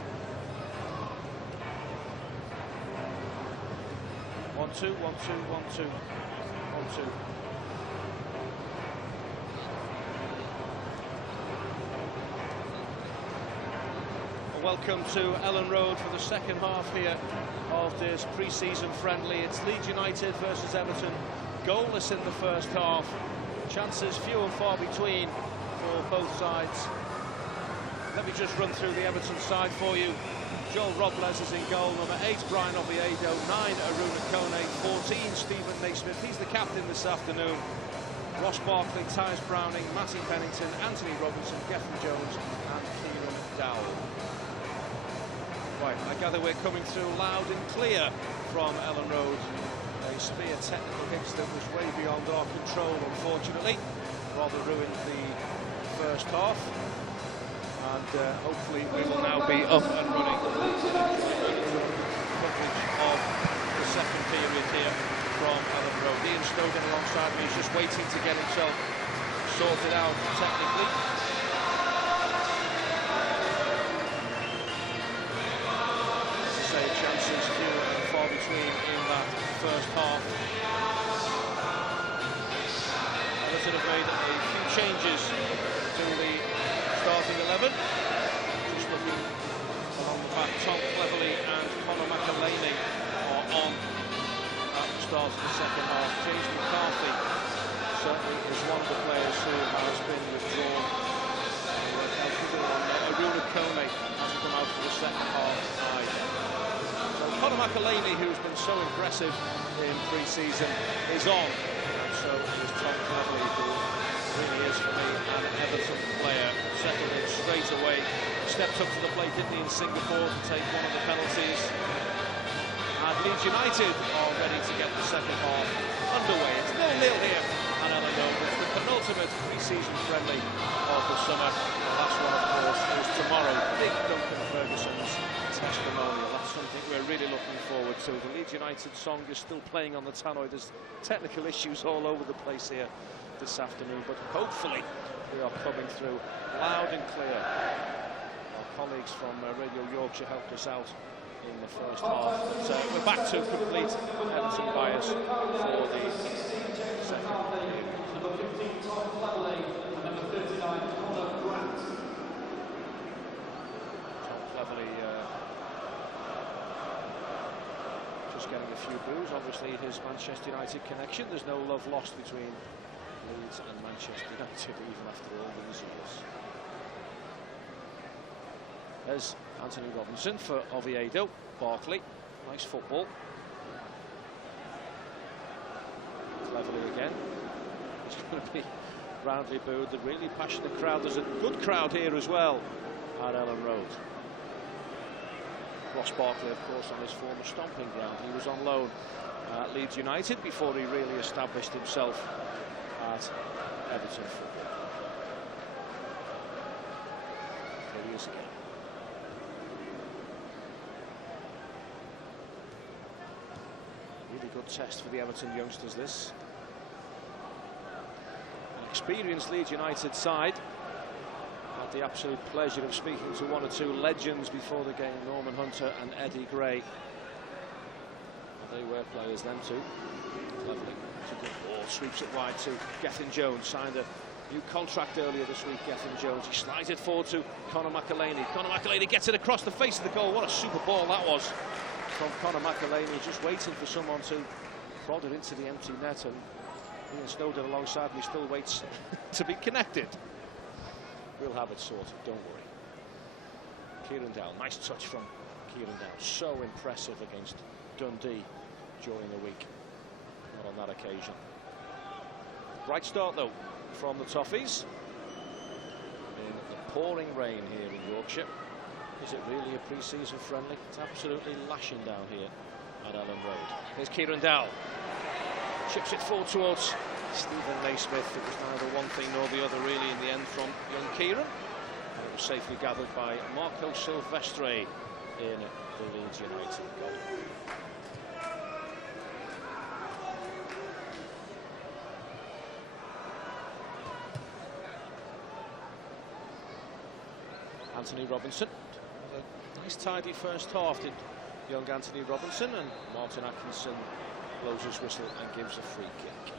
1-2, 1-2, 1-2, 1-2. Welcome to Ellen Road for the second half here of this pre-season friendly. It's Leeds United versus Everton. Goalless in the first half. Chances few and far between for both sides. Let me just run through the Everton side for you. Joel Robles is in goal. Number 8, Brian Oviedo. 9, Aruna Kone. 14, Stephen Naismith. He's the captain this afternoon. Ross Barkley, Tyus Browning, Matty Pennington, Anthony Robinson, Gethin Jones and Kieran Dowell. Right, I gather we're coming through loud and clear from Ellen Road. A severe technical hitch that was way beyond our control, unfortunately. Rather ruined the first half. And hopefully we will now be up and running. Coverage of the second period here from Ellen Road. Ian Snowden alongside me is just waiting to get himself sorted out technically. Chances few and far between in that first half. Everton have made a few changes to the starting 11. Just looking along the back, Tom Cleverley and Conor McAleny are on at the start of the second half. James McCarthy certainly is one of the players who has been withdrawn. Aruna Kone has come out for the second half side. Conor McAleny, who's been so impressive in pre-season, is on, and so is Tom Cleverley, who really is for me an Everton player. Settled in straight away, stepped up to the plate, didn't he, in Singapore to take one of the penalties. And Leeds United are ready to get the second half underway. It's 0-0 here at Ellen Road. It's the penultimate pre-season friendly of the summer. The last one, of course, is tomorrow. Big Duncan Ferguson's testimonial. That's something we're really looking forward to. The Leeds United song is still playing on the tannoy. There's technical issues all over the place here this afternoon, but hopefully we are coming through loud and clear. Our colleagues from Radio Yorkshire helped us out in the first half. But, we're back to complete Everton bias for the second period. Just getting a few boos. Obviously his Manchester United connection. There's no love lost between Leeds and Manchester United even after all these years. There's Anthony Robinson for Oviedo. Barkley, nice football. Cleverly again. It's going to be roundly booed. The really passionate crowd. There's a good crowd here as well at Ellen Road. Ross Barkley, of course, on his former stomping ground. He was on loan at Leeds United before he really established himself at Everton football. Here he is again. Really good test for the Everton youngsters, this. An experienced Leeds United side. Had the absolute pleasure of speaking to one or two legends before the game, Norman Hunter and Eddie Gray. They were players then too. Lovely. It's a good ball. Sweeps it wide to Gethin Jones. Signed a new contract earlier this week, Gethin Jones. He slides it forward to Conor McAleny. Conor McAleny gets it across the face of the goal. What a super ball that was from Conor McAleny, just waiting for someone to prod it into the empty net, and Ian Snowden alongside me still waits to be connected. We'll have it sorted, don't worry. Kieran Dowell, nice touch from Kieran Dowell. So impressive against Dundee during the week. Not on that occasion. Bright start though from the Toffees in the pouring rain here in Yorkshire. Is it really a pre-season friendly? It's absolutely lashing down here at Ellen Road. Here's Kieran Dowell. Chips it forward towards Stephen Naismith. It was neither one thing nor the other really in the end from young Kieran. And it was safely gathered by Marco Silvestre in the Leeds United goal. Anthony Robinson Nice tidy first half did young Anthony Robinson, and Martin Atkinson blows his whistle and gives a free kick.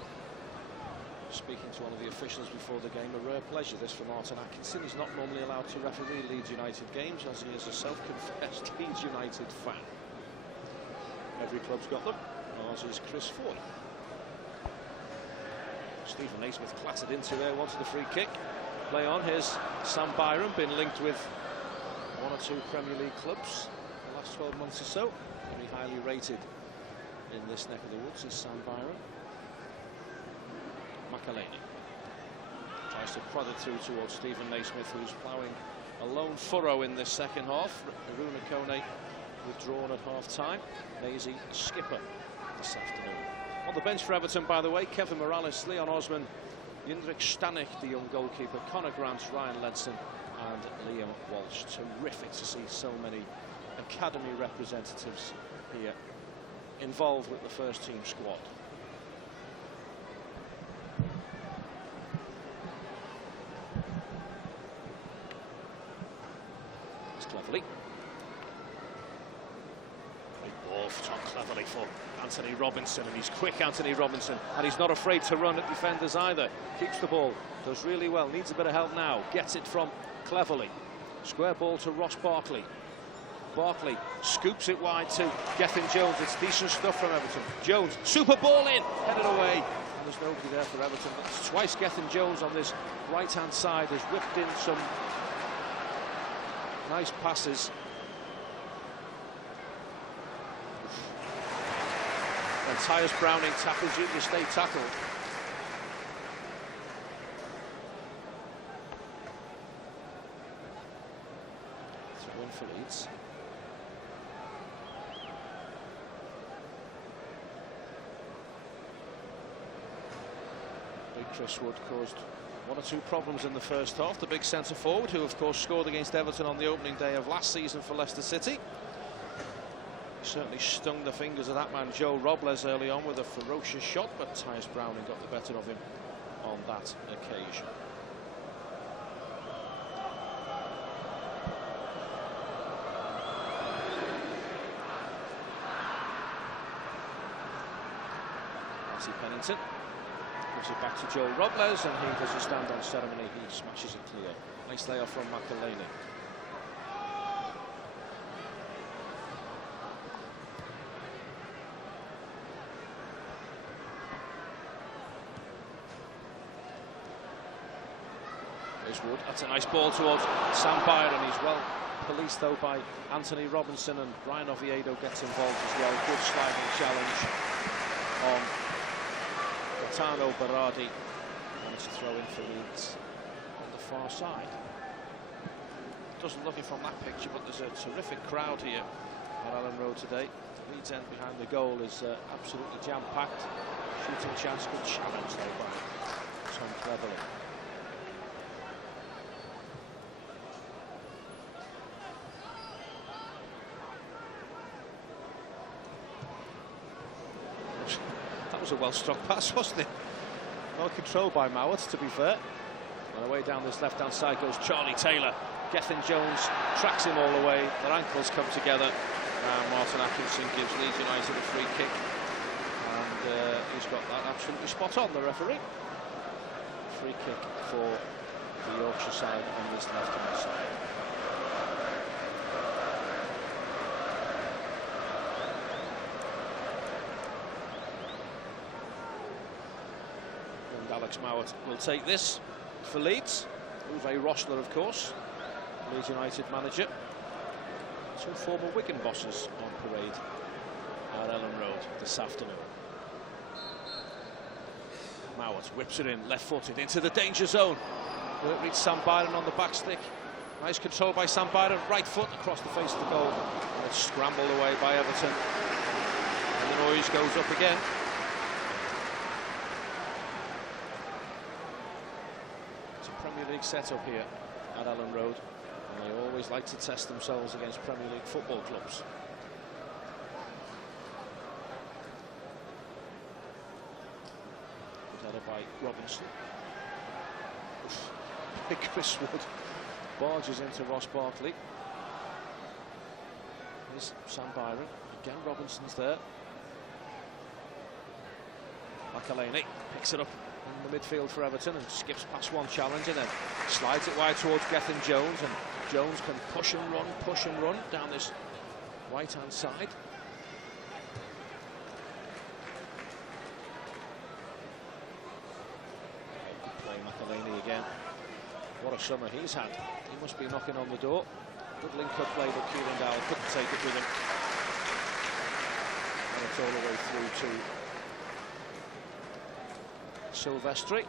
Speaking to one of the officials before the game, a rare pleasure this for Martin Atkinson. He's not normally allowed to referee Leeds United games, as he is a self-confessed Leeds United fan. Every club's got them. Ours is Chris Foy. Stephen Naismith clattered into there, wanted the free kick. Play on, here's Sam Byram, been linked with 1 or 2 Premier League clubs in the last 12 months or so. Very highly rated in this neck of the woods is Sam Byram. McAlaney tries to prod it through towards Stephen Naismith, who's ploughing a lone furrow in this second half. Aruna Kone withdrawn at half-time. Maisie skipper this afternoon. On the bench for Everton, by the way, Kevin Morales, Leon Osman, Jindrik Stanek, the young goalkeeper, Connor Grant, Ryan Ledson and Liam Walsh. Terrific to see so many academy representatives here involved with the first team squad. It's Cleverly. Big ball from Cleverly for Anthony Robinson, and he's quick, Anthony Robinson, and he's not afraid to run at defenders either. Keeps the ball, does really well, needs a bit of help now, gets it from Cleverly. Square ball to Ross Barkley. Barkley scoops it wide to Gethin Jones. It's decent stuff from Everton. Jones, super ball in, headed away, and there's nobody there for Everton. But twice Gethin Jones on this right-hand side has whipped in some nice passes. And Tyus Browning tackles Junior State tackle. It's a win for Leeds. Big Chris Wood caused 1 or 2 problems in the first half. The big centre forward, who of course scored against Everton on the opening day of last season for Leicester City. Certainly stung the fingers of that man Joe Robles early on with a ferocious shot, but Tyus Browning got the better of him on that occasion. Nancy Pennington gives it back to Joe Robles, and he does a stand on ceremony. He smashes it clear. Nice layoff from McAlaney. Wood. That's a nice ball towards Sam Byron. He's well policed though by Anthony Robinson, and Brian Oviedo gets involved as well. Good sliding challenge on Gaetano Berardi. Managed to throw in for Leeds on the far side. Doesn't look it from that picture, but there's a terrific crowd here at Allen Road today. The Leeds end behind the goal is absolutely jam-packed. Shooting chance, good challenge though by Tom Cleverly. Was a well-struck pass, wasn't it? Well controlled by Mowat, to be fair. And away down this left-hand side goes Charlie Taylor. Gethin Jones tracks him all the way. Their ankles come together. And Martin Atkinson gives Leeds United a free kick. And he's got that absolutely spot on, the referee. Free kick for the Yorkshire side on this left-hand side. Alex Mowat will take this for Leeds. Uwe Rosler, of course, Leeds United manager. Some former Wigan bosses on parade at Ellen Road this afternoon. Mowat whips it in, left-footed, into the danger zone. Will it reach Sam Byron on the back stick? Nice control by Sam Byron, right foot across the face of the goal. And it's scrambled away by Everton. And the noise goes up again. League setup here at Allen Road, and they always like to test themselves against Premier League football clubs. Headed by Robinson. Big Chris Wood barges into Ross Barkley. Here's Sam Byron. Again, Robinson's there. McAlaney picks it up in the midfield for Everton and skips past one challenge and then slides it wide towards Gethin Jones, and Jones can push and run down this right-hand side. Play McAlaney again. What a summer he's had. He must be knocking on the door. Good link-up play, but Kieran Dowell couldn't take it with him. And it's all the way through to Silvestri.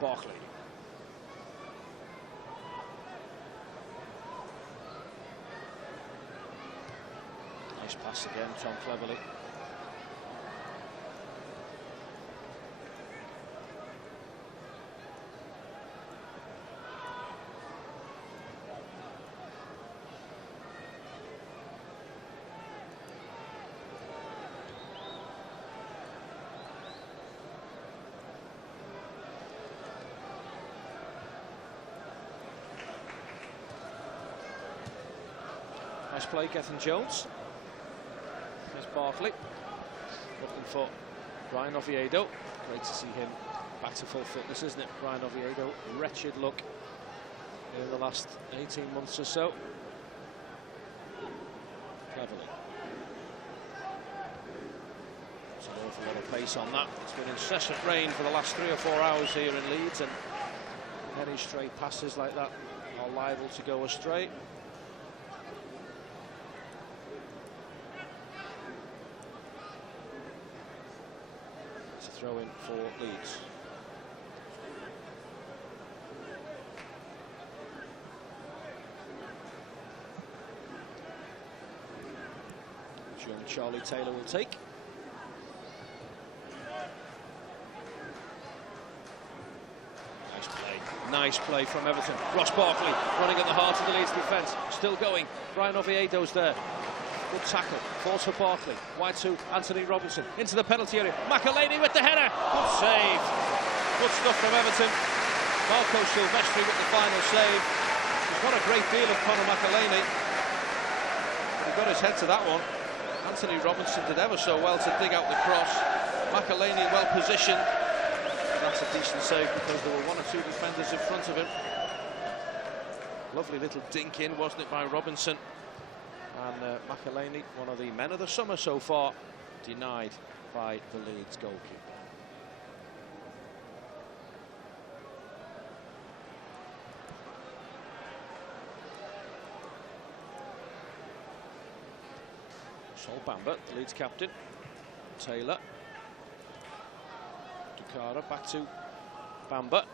Barkley. Nice pass again, Tom Cleverley. Nice play, Gethin Jones. There's Barkley. Looking for Brian Oviedo. Great to see him back to full fitness, isn't it? Brian Oviedo, wretched look in the last 18 months or so. Cleverly. There's an awful lot of pace on that. It's been incessant rain for the last 3 or 4 hours here in Leeds, and any stray passes like that are liable to go astray. Throw in for Leeds. Young Charlie Taylor will take. Nice play from Everton. Ross Barkley running at the heart of the Leeds defence. Still going. Brian Oviedo's there. Good tackle. Falls for Barkley. Wide to Anthony Robinson. Into the penalty area. McAlaney with the header. Good save. Good stuff from Everton. Marco Silvestri with the final save. He's got a great deal of Conor McAlaney. He got his head to that one. Anthony Robinson did ever so well to dig out the cross. McAlaney well positioned. That's a decent save because there were 1 or 2 defenders in front of him. Lovely little dink in, wasn't it, by Robinson? And McAlaney, one of the men of the summer so far, denied by the Leeds goalkeeper. Sol Bamba, the Leeds captain. Taylor. Ducara back to Bamba.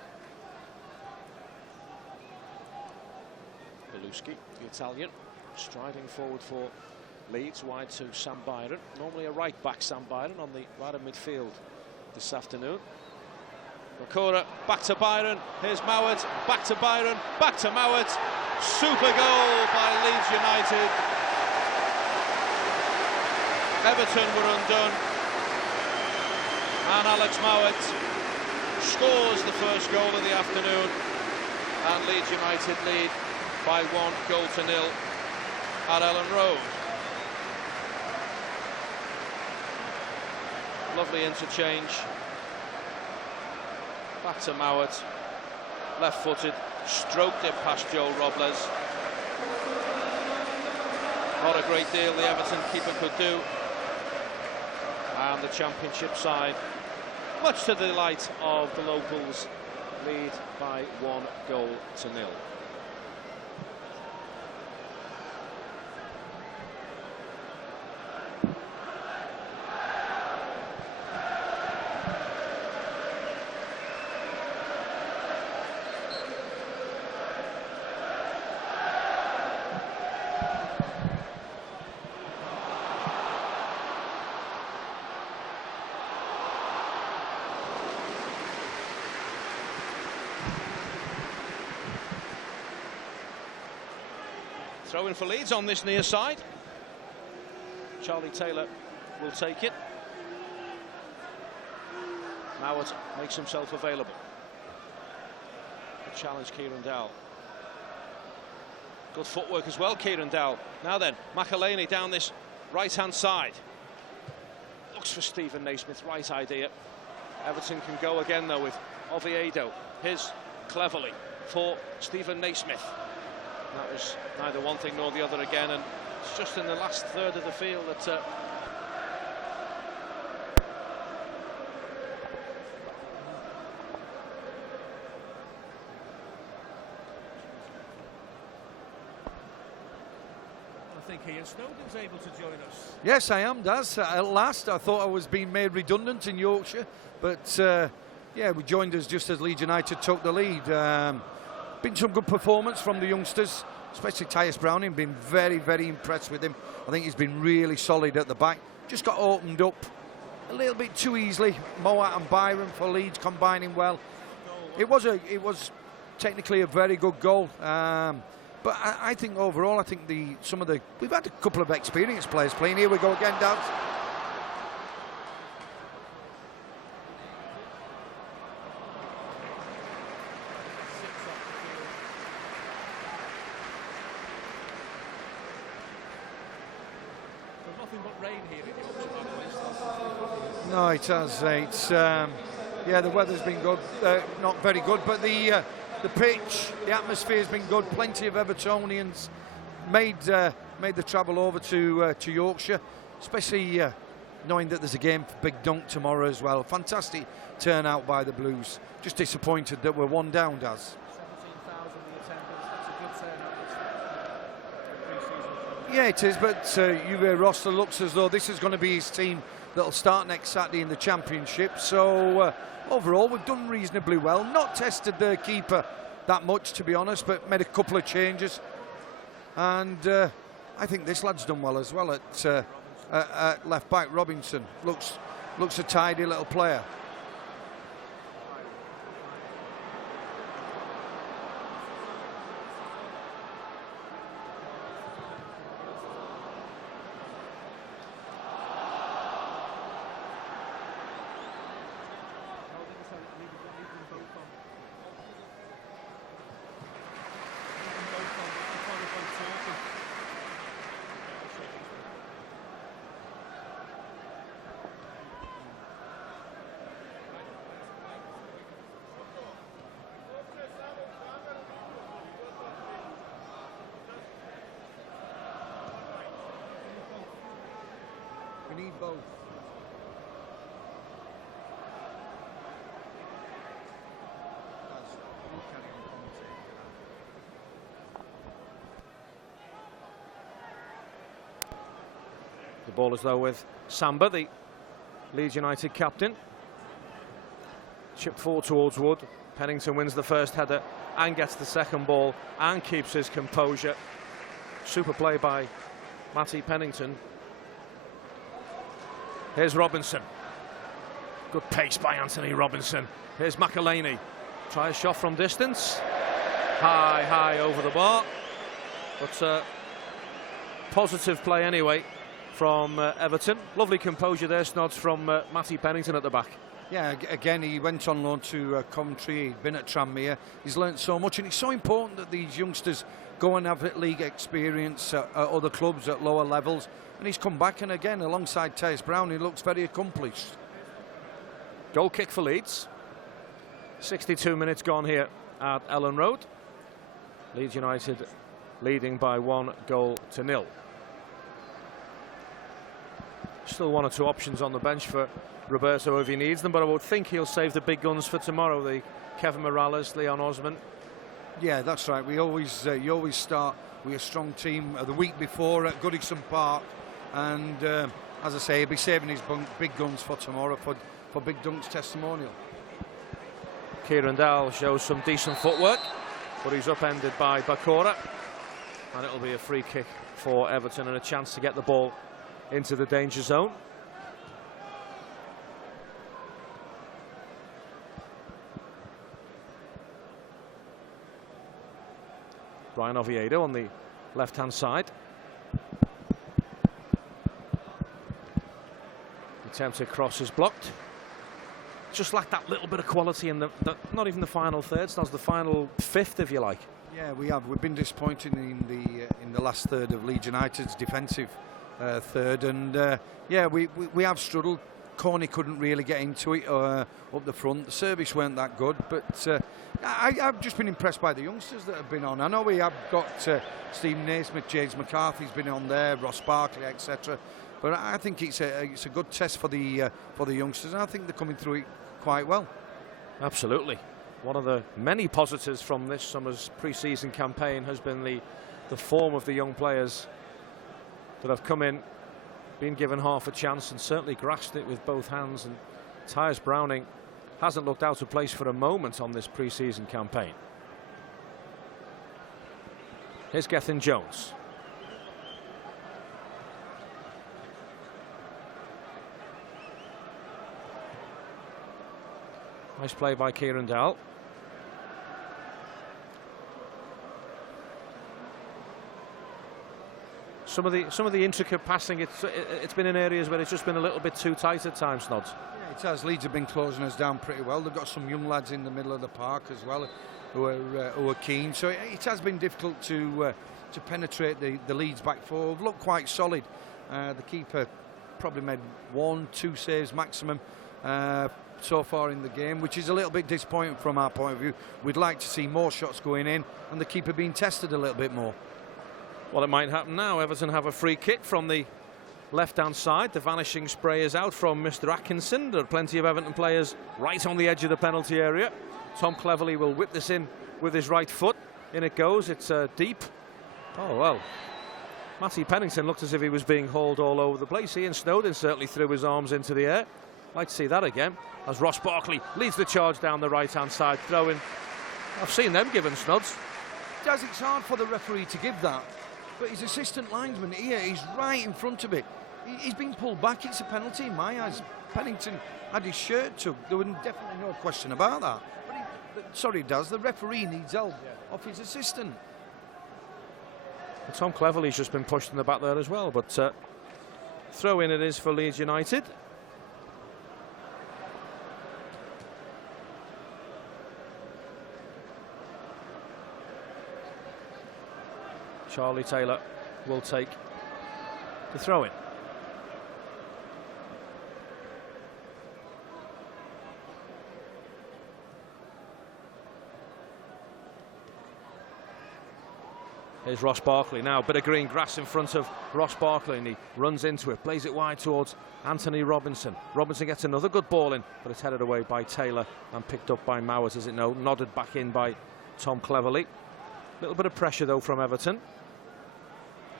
Beluschi, the Italian, striding forward for Leeds, wide to Sam Byron. Normally a right back, Sam Byron, on the right of midfield this afternoon. Rakora back to Byron. Here's Mowat, back to Byron, back to Mowat. Super goal by Leeds United. Everton were undone, and Alex Mowat scores the first goal of the afternoon, and Leeds United lead by 1-0 at Ellen Road. Lovely interchange. Back to Mowat, left-footed, stroked it past Joe Robles. Not a great deal the Everton keeper could do. And the Championship side, much to the delight of the locals, lead by 1-0. Throw in for Leeds on this near side. Charlie Taylor will take it. Mowat makes himself available. Good challenge, Kieran Dowell. Good footwork as well, Kieran Dowell. Now then, McElhaney down this right-hand side. Looks for Stephen Naismith, right idea. Everton can go again though with Oviedo. Here's cleverly for Stephen Naismith. That was neither one thing nor the other again, and it's just in the last third of the field that I think Ian Snowden's able to join us. Yes, I am, Daz. At last, I thought I was being made redundant in Yorkshire, but yeah, we joined us just as Leeds United took the lead. Been some good performance from the youngsters, especially Tyus Browning. Been very, very impressed with him. I think he's been really solid at the back. Just got opened up a little bit too easily. Mowat and Byron for Leeds combining well. It was technically a very good goal. But I think overall, I think we've had a couple of experienced players playing. Here we go again, Daz. There's nothing but rain here in Yorkshire. No, it has. Yeah, the weather's been good, not very good, but the pitch, the atmosphere has been good. Plenty of Evertonians made the travel over to Yorkshire, especially knowing that there's a game for Big Dunk tomorrow as well. Fantastic turnout by the Blues. Just disappointed that we're one down, Daz. 17,000 the attendance. That's a good turnout. Yeah, it is, but Uwe Rosler looks as though this is going to be his team that'll start next Saturday in the Championship. So overall, we've done reasonably well. Not tested the keeper that much, to be honest, but made a couple of changes. And I think this lad's done well as well at left back. Robinson looks a tidy little player. We need both. The ball is though with Samba, the Leeds United captain. Chip forward towards Wood. Pennington wins the first header and gets the second ball and keeps his composure. Super play by Matty Pennington. Here's Robinson. Good pace by Anthony Robinson. Here's McElhaney. Try a shot from distance. High over the bar. But positive play anyway from Everton. Lovely composure there, Snods, from Matty Pennington at the back. Yeah, again, he went on loan to Coventry. He'd been at Tranmere. He's learnt so much, and it's so important that these youngsters go and have league experience at other clubs at lower levels. And he's come back, and again, alongside Tyus Brown, he looks very accomplished. Goal kick for Leeds. 62 minutes gone here at Ellen Road. Leeds United leading by 1-0. Still one or two options on the bench for Roberto if he needs them, but I would think he'll save the big guns for tomorrow. The Kevin Morales, Leon Osman. Yeah, that's right. We always you always start with a strong team the week before at Goodison Park, and as I say, he'll be saving his big guns for tomorrow for Big Dunk's testimonial. Kieran Dowell shows some decent footwork, but he's upended by Bakora, and it'll be a free kick for Everton and a chance to get the ball into the danger zone. Brian Oviedo on the left-hand side. The attempted cross is blocked. Just like that little bit of quality in the not even the final third, that's the final fifth, if you like. Yeah, we have. We've been disappointed in the last third of Leeds United's defensive third, and yeah, we have struggled. Corney couldn't really get into it up the front. The service weren't that good, but I've just been impressed by the youngsters that have been on. I know we have got Steve Naismith, James McCarthy's been on there, Ross Barkley, etc. But I think it's a good test for the youngsters, and I think they're coming through it quite well. Absolutely. One of the many positives from this summer's pre-season campaign has been the form of the young players that have come in, been given half a chance, and certainly grasped it with both hands. And Tyus Browning hasn't looked out of place for a moment on this pre-season campaign. Here's Gethin Jones. Nice play by Kieran Dowell. Some of the intricate passing, it's been in areas where it's just been a little bit too tight at times, Snods. Yeah, it has. Leeds have been closing us down pretty well. They've got some young lads in the middle of the park as well who are keen. So it has been difficult to penetrate the Leeds back four. We've looked quite solid. The keeper probably made 1-2 saves maximum so far in the game, which is a little bit disappointing from our point of view. We'd like to see more shots going in and the keeper being tested a little bit more. Well, it might happen now. Everton have a free kick from the left-hand side. The vanishing spray is out from Mr. Atkinson. There are plenty of Everton players right on the edge of the penalty area. Tom Cleverley will whip this in with his right foot. In it goes. It's deep. Oh, well. Matty Pennington looked as if he was being hauled all over the place. Ian Snowden certainly threw his arms into the air. Like to see that again, as Ross Barkley leads the charge down the right-hand side, throwing. I've seen them given, Snods. It's hard for the referee to give that. But his assistant linesman here, he's right in front of it. He's been pulled back. It's a penalty in my eyes. Pennington had his shirt tucked. There was definitely no question about that. But the referee needs help off his assistant. And Tom Cleverley's just been pushed in the back there as well. But throw in it is for Leeds United. Charlie Taylor will take the throw-in. Here's Ross Barkley now. Bit of green grass in front of Ross Barkley, and he runs into it, plays it wide towards Anthony Robinson. Robinson gets another good ball in, but it's headed away by Taylor and picked up by Mowers, as it nodded back in by Tom Cleverley. A little bit of pressure though from Everton.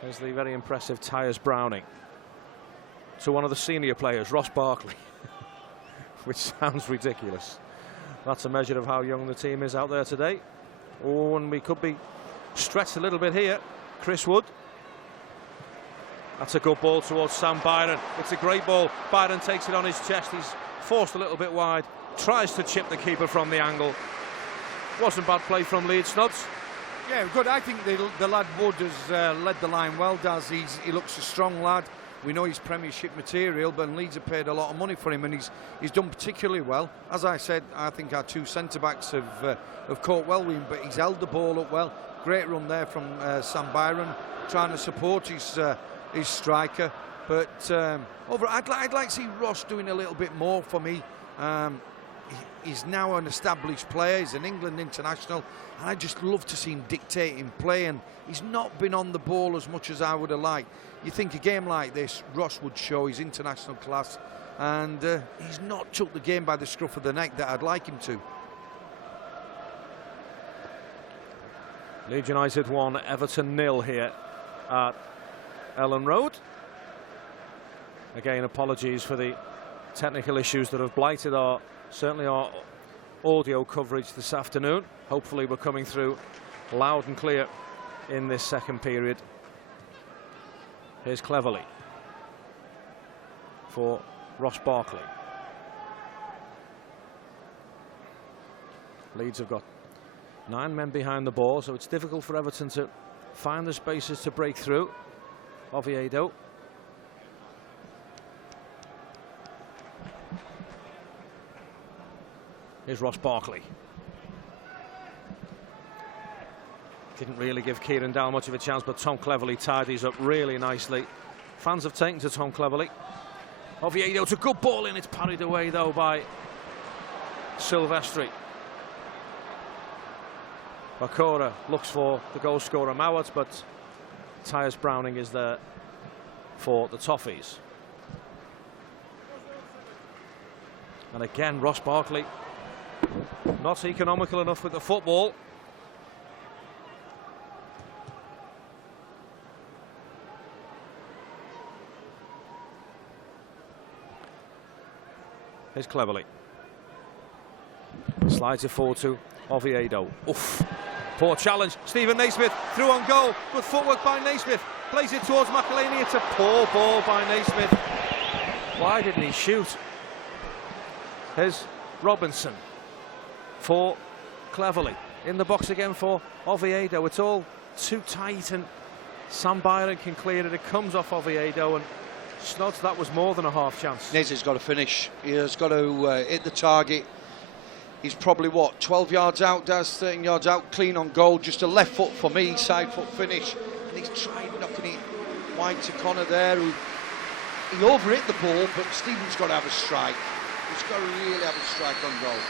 There's the very impressive Tyus Browning to one of the senior players, Ross Barkley, which sounds ridiculous. That's a measure of how young the team is out there today. Oh, and we could be stretched a little bit here. Chris Wood. That's a good ball towards Sam Byron. It's a great ball. Byron takes it on his chest. He's forced a little bit wide. Tries to chip the keeper from the angle. Wasn't bad play from Leeds, Snods. Yeah, good. I think the lad Wood has led the line well, does. He looks a strong lad. We know he's Premiership material, but Leeds have paid a lot of money for him, and he's done particularly well. As I said, I think our two centre-backs have caught well with him, but he's held the ball up well. Great run there from Sam Byron, trying to support his striker. But overall, I'd like to see Ross doing a little bit more for me. He's now an established player. He's an England international, and I just love to see him dictating play, and he's not been on the ball as much as I would have liked. You think a game like this, Ross would show his international class, and he's not took the game by the scruff of the neck that I'd like him to. Leeds United 1, Everton 0 here at Ellen Road. Again, apologies for the technical issues that have blighted certainly our audio coverage this afternoon. Hopefully we're coming through loud and clear in this second period. Here's Cleverley for Ross Barkley. Leeds have got 9 men behind the ball, so it's difficult for Everton to find the spaces to break through. Oviedo. Here's Ross Barkley. Didn't really give Kieran Dow much of a chance, but Tom Cleverley tidies up really nicely. Fans have taken to Tom Cleverley. Oviedo, it's a good ball in. It's parried away though by Silvestri. Bakora looks for the goal scorer Mowat, but Tyus Browning is there for the Toffees. And again, Ross Barkley not economical enough with the football. Here's Cleverley. Slides it forward to Oviedo. Oof. Poor challenge. Stephen Naismith through on goal. Good footwork by Naismith. Plays it towards McElhaney. It's a poor ball by Naismith. Why didn't he shoot? Here's Robinson for Cleverley. In the box again for Oviedo. It's all too tight and Sam Byron can clear it. It comes off Oviedo and Snods, that was more than a half chance. Nez's got to finish. He has got to hit the target. He's probably, what, 12 yards out, Daz, 13 yards out, clean on goal. Just a left foot for me, side foot finish. And he's tried knocking it wide to Connor there. He overhit the ball, but Stephen's got to have a strike. He's got to really have a strike on goal.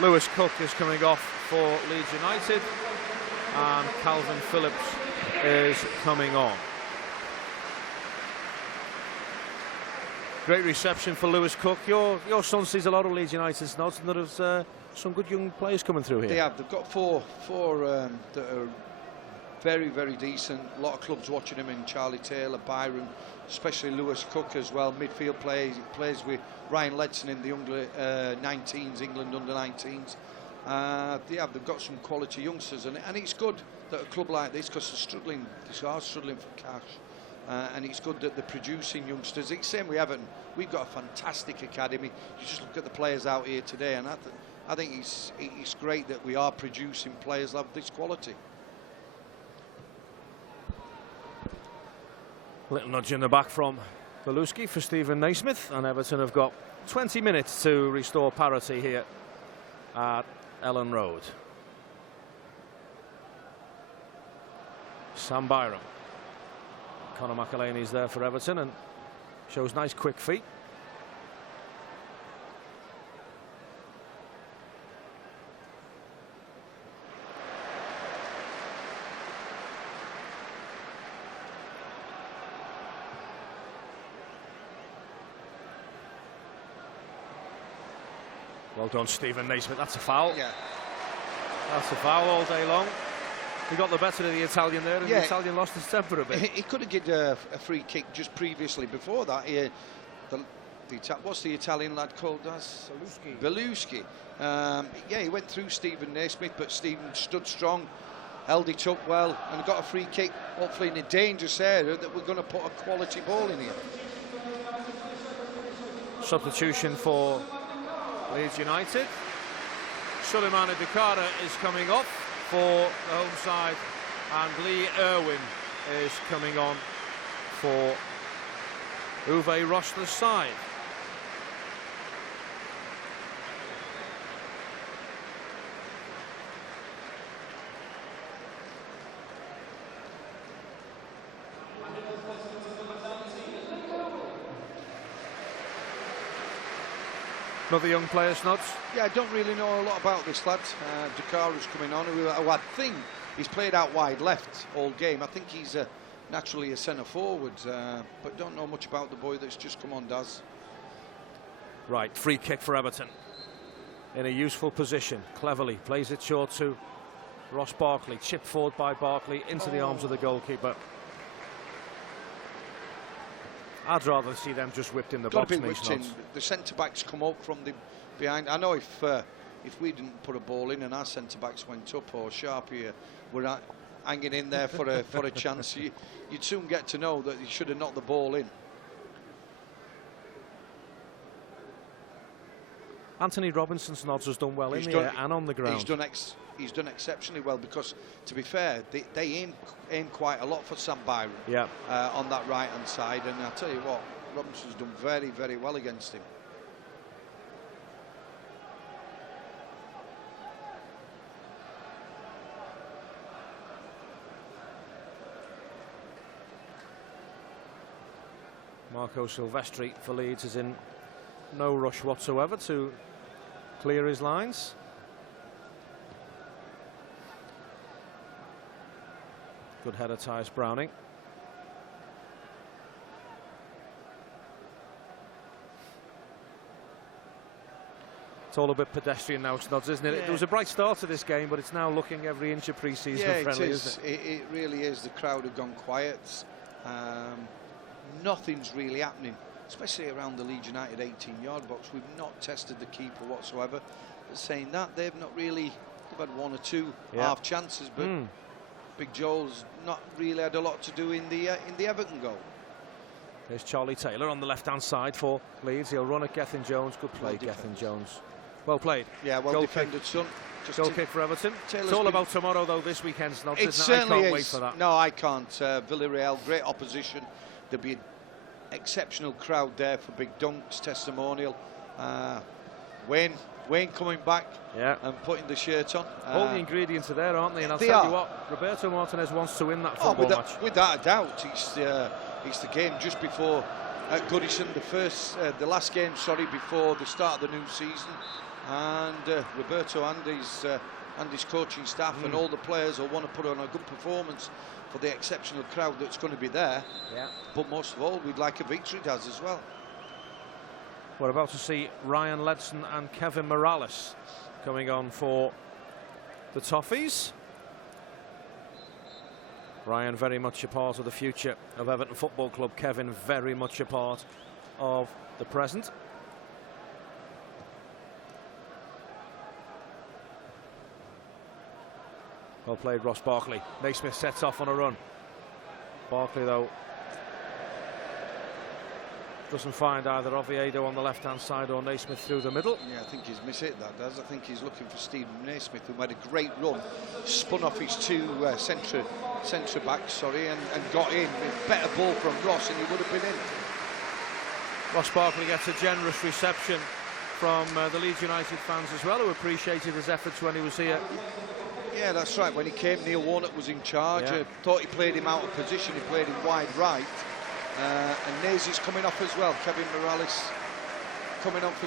Lewis Cook is coming off for Leeds United. And Calvin Phillips is coming on. Great reception for Lewis Cook. Your son sees a lot of Leeds United Snods, and there's some good young players coming through here. They have. They've got four that are very, very decent. A lot of clubs watching him in Charlie Taylor, Byron, especially Lewis Cook as well. Midfield plays. He plays with Ryan Ledson in the under 19s, England under 19s. They've got some quality youngsters, and it's good that a club like this, because they are struggling for cash. And it's good that they're producing youngsters. It's the same with Everton. We've got a fantastic academy. You just look at the players out here today, and I think it's great that we are producing players of this quality. Little nudge in the back from Beluski for Stephen Naismith, and Everton have got 20 minutes to restore parity here at Ellen Road. Sam Byram. Conor McElhaney's there for Everton and shows nice quick feet. Well done, Stephen Naismith. That's a foul. Yeah. That's a foul all day long. He got the better of the Italian there, and the Italian lost his temper a bit. He could have given a free kick just previously before that. What's the Italian lad called? Beluski. Yeah, he went through Stephen Naismith, but Stephen stood strong, held it up well, and got a free kick, hopefully in a dangerous area that we're going to put a quality ball in here. Substitution for Leeds United. Suleimana Dukara is coming off for the home side, and Lee Irwin is coming on for Uwe Rosler's side. Another young player, Snods? Yeah, I don't really know a lot about this lad. Dukara's coming on, who I think he's played out wide left all game. I think he's naturally a centre forward, but don't know much about the boy that's just come on, Daz. Right, free kick for Everton. In a useful position. Cleverley plays it short to Ross Barkley. Chipped forward by Barkley into the arms of the goalkeeper. I'd rather see them just whipped in the box. The centre-backs come up from the behind. I know if we didn't put a ball in and our centre-backs went up, or Sharpie were hanging in there for a chance, you'd soon get to know that you should have knocked the ball in. Anthony Robinson's nods has done well in the air and on the ground. He's done exceptionally well because, to be fair, they aim quite a lot for Sam Byron on that right-hand side, and I'll tell you what, Robinson's done very, very well against him. Marco Silvestri for Leeds is in no rush whatsoever to clear his lines. Good header, Tyus Browning. It's all a bit pedestrian now, Snods, isn't it? Yeah. There was a bright start to this game, but it's now looking every inch of pre-season friendly, isn't it? It really is. The crowd have gone quiet. Nothing's really happening, especially around the Leeds United 18-yard box. We've not tested the keeper whatsoever. But saying that, they've not really. They've had one or two half chances, but Big Joel's not really had a lot to do in the Everton goal. There's Charlie Taylor on the left-hand side for Leeds. He'll run at Gethin Jones. Good play, Gethin Jones. Well played. Yeah, well defended, son. Goal kick for Everton. Taylor's it's all about tomorrow, though, this weekend, Snobs, it isn't it? certainly I can't is. wait for that. No, I can't. Villarreal, great opposition. There'll be an exceptional crowd there for Big Dunk's testimonial. Wayne coming back and putting the shirt on. All the ingredients are there, aren't they? And I'll tell you what, Roberto Martinez wants to win that football match. Without a doubt. It's the game just before Goodison, the last game, before the start of the new season. And Roberto and his coaching staff and all the players will want to put on a good performance for the exceptional crowd that's going to be there. Yeah. But most of all, we'd like a victory, Daz, as well. We're about to see Ryan Ledson and Kevin Morales coming on for the Toffees. Ryan very much a part of the future of Everton Football Club. Kevin very much a part of the present. Well played, Ross Barkley. Naismith sets off on a run. Barkley, though, doesn't find either Oviedo on the left-hand side or Naismith through the middle. Yeah, I think he's mishit that, does. I think he's looking for Stephen Naismith, who made a great run, spun off his two centre backs, and got in. A better ball from Ross, and he would have been in. Ross Barkley gets a generous reception from the Leeds United fans as well, who appreciated his efforts when he was here. Yeah, that's right. When he came, Neil Warnock was in charge. Thought he played him out of position. He played him wide right. And Naze is coming off as well. Kevin Morales coming on for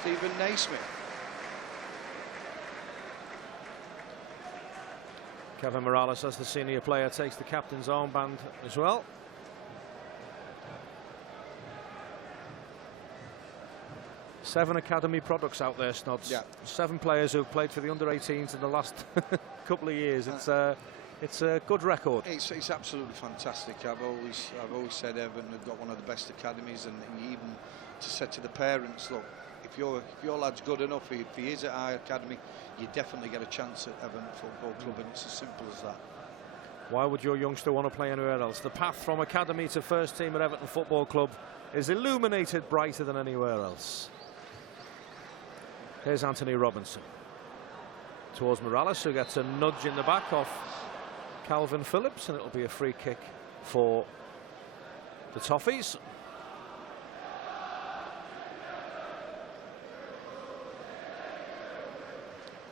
Stephen Naismith. Kevin Morales, as the senior player, takes the captain's armband as well. Seven academy products out there, Snods. Yeah. 7 players who've played for the under-18s in the last couple of years. It's a good record. It's absolutely fantastic. I've always said Everton have got one of the best academies, and even to say to the parents, look, if your lad's good enough, if he is at our academy, you definitely get a chance at Everton Football Club, and it's as simple as that. Why would your youngster want to play anywhere else? The path from academy to first team at Everton Football Club is illuminated brighter than anywhere else. Here's Anthony Robinson towards Morales, who gets a nudge in the back off Calvin Phillips, and it'll be a free kick for the Toffees.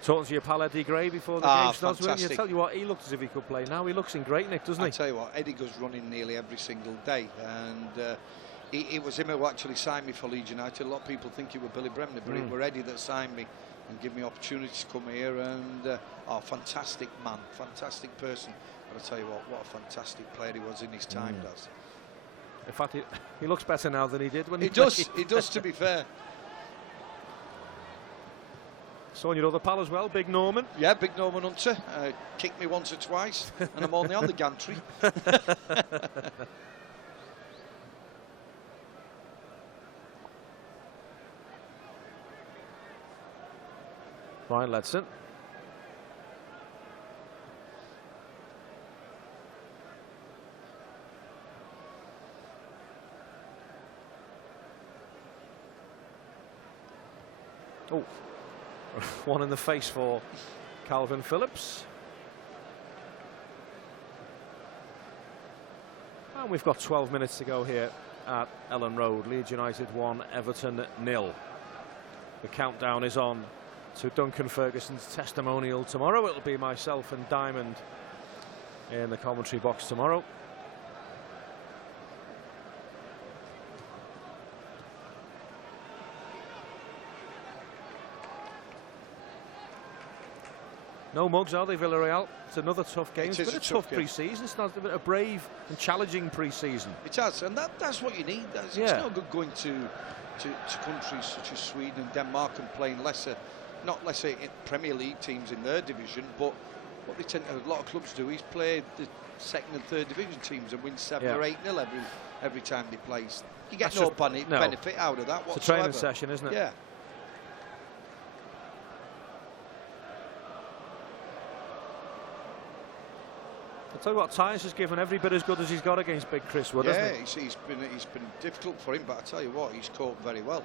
Talking to your pal Eddie Gray before the game starts. I tell you what, he looked as if he could play. Now he looks in great nick, doesn't he? I tell you what, Eddie goes running nearly every single day, and it was him who actually signed me for Leeds United. A lot of people think it was Billy Bremner, but it was Eddie that signed me and gave me opportunity to come here. And fantastic man, fantastic person. But I tell you what a fantastic player he was in his time, does. In fact, he looks better now than he did when he does. He does, to be fair. So your other pal as well, Big Norman. Yeah, Big Norman Hunter. Kicked me once or twice, and I'm only on the gantry. Ryan Ledson. Oh, one in the face for Calvin Phillips. And we've got 12 minutes to go here at Ellen Road. Leeds United 1, Everton 0. The countdown is on to Duncan Ferguson's testimonial tomorrow. It'll be myself and Diamond in the commentary box tomorrow. No mugs, are they, Villarreal? It's another tough game. It's been a tough pre-season. It's not a brave and challenging pre-season. It has, and that's what you need. It's no good going to countries such as Sweden and Denmark and playing lesser, not lesser Premier League teams in their division, but what they tend to, a lot of clubs do is play the second and third division teams and win 7 or 8-0 every time they play. You get no benefit out of that whatsoever. It's a training session, isn't it? Yeah. I'll tell you what, Tyus has given every bit as good as he's got against Big Chris Wood, hasn't he? He's been difficult for him, but I tell you what, he's coped very well.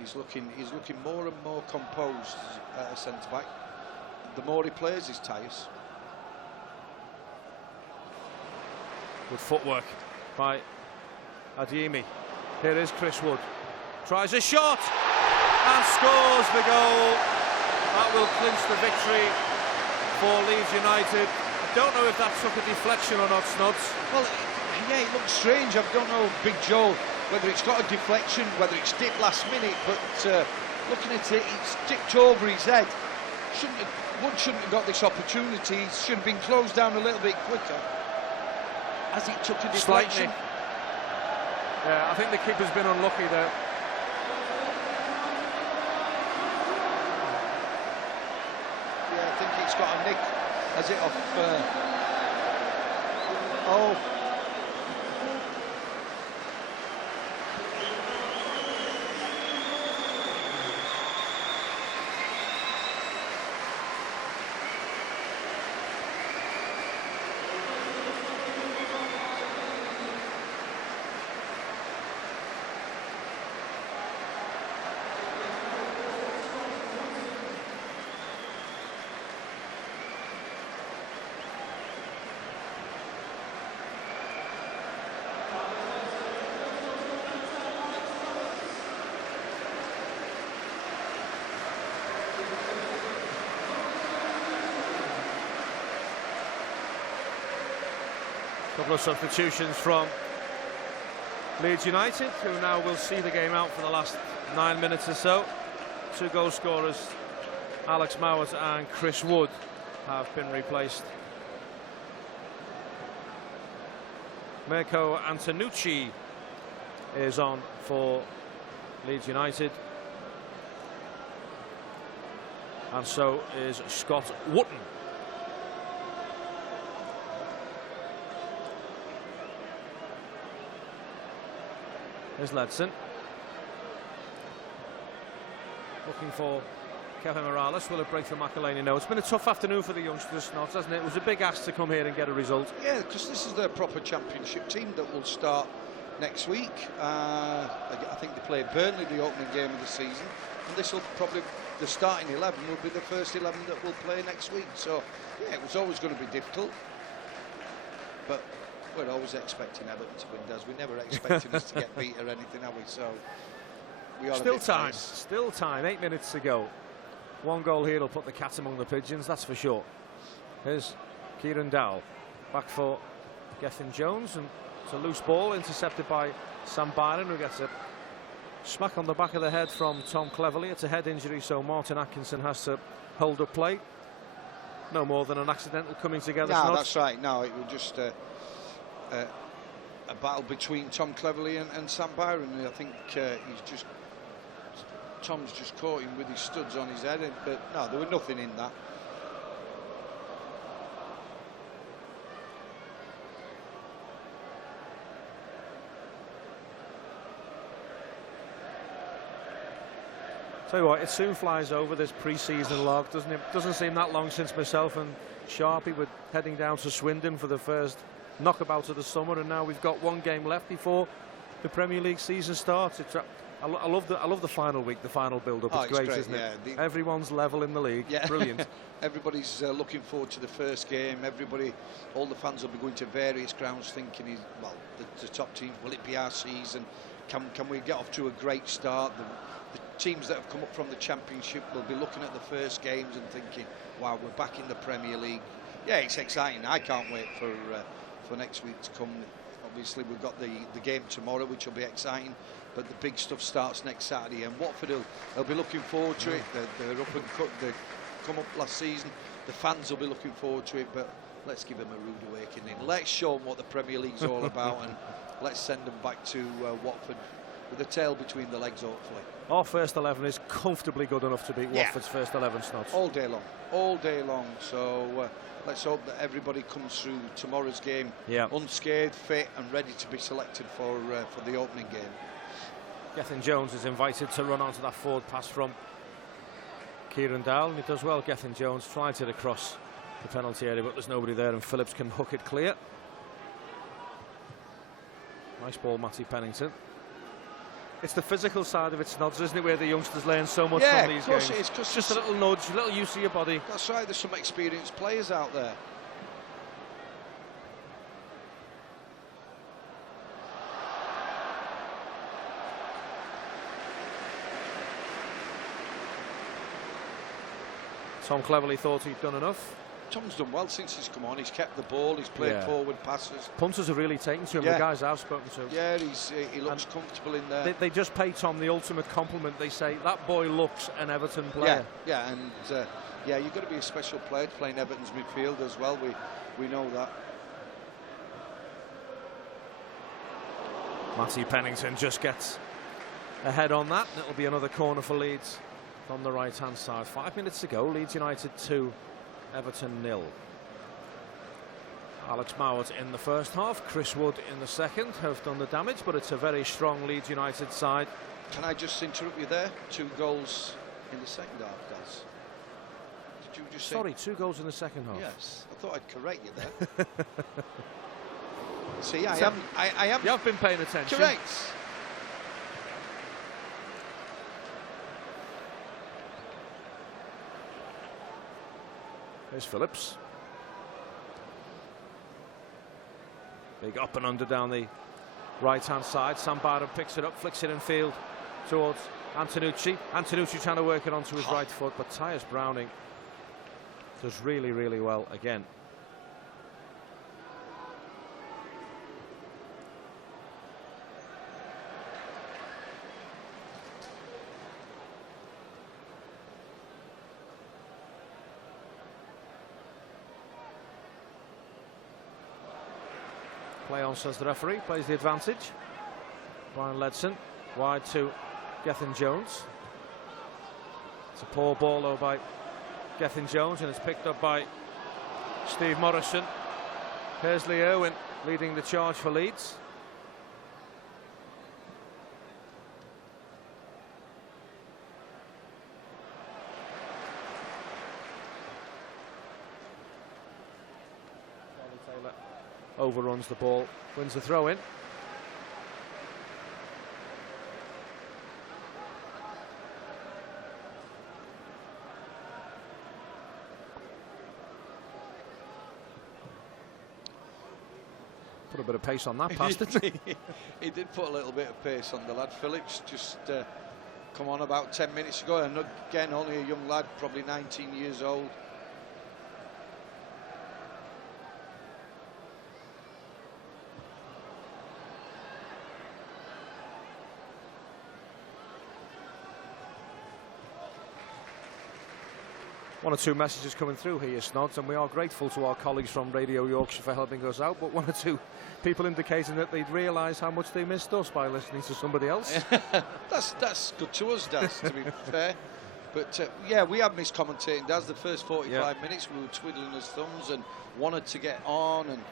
He's looking more and more composed at a centre back. The more he plays, is Tyus. Good footwork by Adiemi. Here is Chris Wood. Tries a shot and scores the goal. That will clinch the victory for Leeds United. I don't know if that took a deflection or not, Snods. Well, yeah, it looks strange. I don't know, Big Joe, whether it's got a deflection, whether it's dipped last minute, but looking at it, it's dipped over his head. Wood shouldn't have got this opportunity. He should have been closed down a little bit quicker, as it took a deflection. Slightly. Yeah, I think the keeper's been unlucky there. Yeah, I think it's got a nick. Has it off? Oh. Couple of substitutions from Leeds United, who now will see the game out for the last 9 minutes or so. 2 goal scorers, Alex Mowat and Chris Wood, have been replaced. Mirko Antonucci is on for Leeds United, and so is Scott Wootton. Here's Ledson. Looking for Kevin Morales. Will it break for McElhaney? No. It's been a tough afternoon for the youngsters, Snods, hasn't it? It was a big ask to come here and get a result. Yeah, because this is their proper championship team that will start next week. I think they play Burnley the opening game of the season, and this will probably, the starting 11 will be the first 11 that will play next week. So, yeah, it was always going to be difficult, but we're always expecting Everton to win, Des. We're never expecting us to get beat or anything, are we? So we are still time. Still time. 8 minutes to go. 1 goal here will put the cat among the pigeons, that's for sure. Here's Kieran Dowell. Back for Gethin Jones, and it's a loose ball intercepted by Sam Byron, who gets a smack on the back of the head from Tom Cleverley. It's a head injury, so Martin Atkinson has to hold up play. No more than an accidental coming together. No, that's right. No, it was just a battle between Tom Cleverley and Sam Byron. I think Tom's just caught him with his studs on his head, but no, there was nothing in that. Tell you what, it soon flies over, this pre-season log, doesn't it? Doesn't seem that long since myself and Sharpie were heading down to Swindon for the first knockabout of the summer, and now we've got 1 game left before the Premier League season starts. It's I love the final week, the final build-up. Oh, it's great, isn't it? Everyone's level in the league. Yeah. Brilliant. Everybody's looking forward to the first game. All the fans will be going to various grounds thinking, the top team, will it be our season? Can we get off to a great start? The teams that have come up from the Championship will be looking at the first games and thinking, wow, we're back in the Premier League. Yeah, it's exciting. I can't wait for next week to come. Obviously, we've got the game tomorrow, which will be exciting, but the big stuff starts next Saturday, and Watford will be looking forward to it. They're up and cut. They come up last season. The fans will be looking forward to it, but let's give them a rude awakening. Let's show them what the Premier League's all about, and let's send them back to Watford with a tail between the legs, hopefully. Our first 11 is comfortably good enough to beat Watford's first 11, Snods. All day long. So let's hope that everybody comes through tomorrow's game unscathed, fit and ready to be selected for the opening game. Gethin Jones is invited to run onto that forward pass from Kieran Dowell, and he does well. Gethin Jones tries it across the penalty area, but there's nobody there, and Phillips can hook it clear. Nice ball, Matty Pennington. It's the physical side of it, Snods, isn't it, where the youngsters learn so much from these games. It is, just a little nudge, a little use of your body. That's right, there's some experienced players out there. Tom Cleverley thought he'd done enough. Tom's done well since he's come on. He's kept the ball, he's played forward passes. Punters have really taken to him, the guys I've spoken to. Yeah, he looks comfortable in there. They just pay Tom the ultimate compliment. They say, that boy looks an Everton player. Yeah, and you've got to be a special player playing Everton's midfield as well. We know that. Matty Pennington just gets ahead on that, and it'll be another corner for Leeds on the right-hand side. 5 minutes to go, Leeds United 2. Everton 0. Alex Mowat in the first half, Chris Wood in the second have done the damage, but it's a very strong Leeds United side. Can I just interrupt you there? 2 goals in the second half, Daz. Did you just Sorry, 2 goals in the second half. Yes, I thought I'd correct you there. See, I am. You have been paying attention. Correct. There's Phillips. Big up and under down the right-hand side. Sam Byron picks it up, flicks it in field towards Antonucci. Antonucci trying to work it onto his right foot, but Tyus Browning does really, really well again. Play on, says the referee. Plays the advantage. Brian Ledson wide to Gethin Jones. It's a poor ball though by Gethin Jones, and it's picked up by Steve Morrison. Here's Lee Irwin leading the charge for Leeds. Overruns the ball, wins the throw in. Put a bit of pace on that pass, didn't he? He did put a little bit of pace on the lad. Phillips just come on about 10 minutes ago, and again only a young lad, probably 19 years old. One or two messages coming through here, Snods, and we are grateful to our colleagues from Radio Yorkshire for helping us out, but 1 or 2 people indicating that they'd realise how much they missed us by listening to somebody else. That's good to us, Daz, to be fair. But yeah, we have missed commentating, Daz. The first 45 minutes we were twiddling his thumbs and wanted to get on. And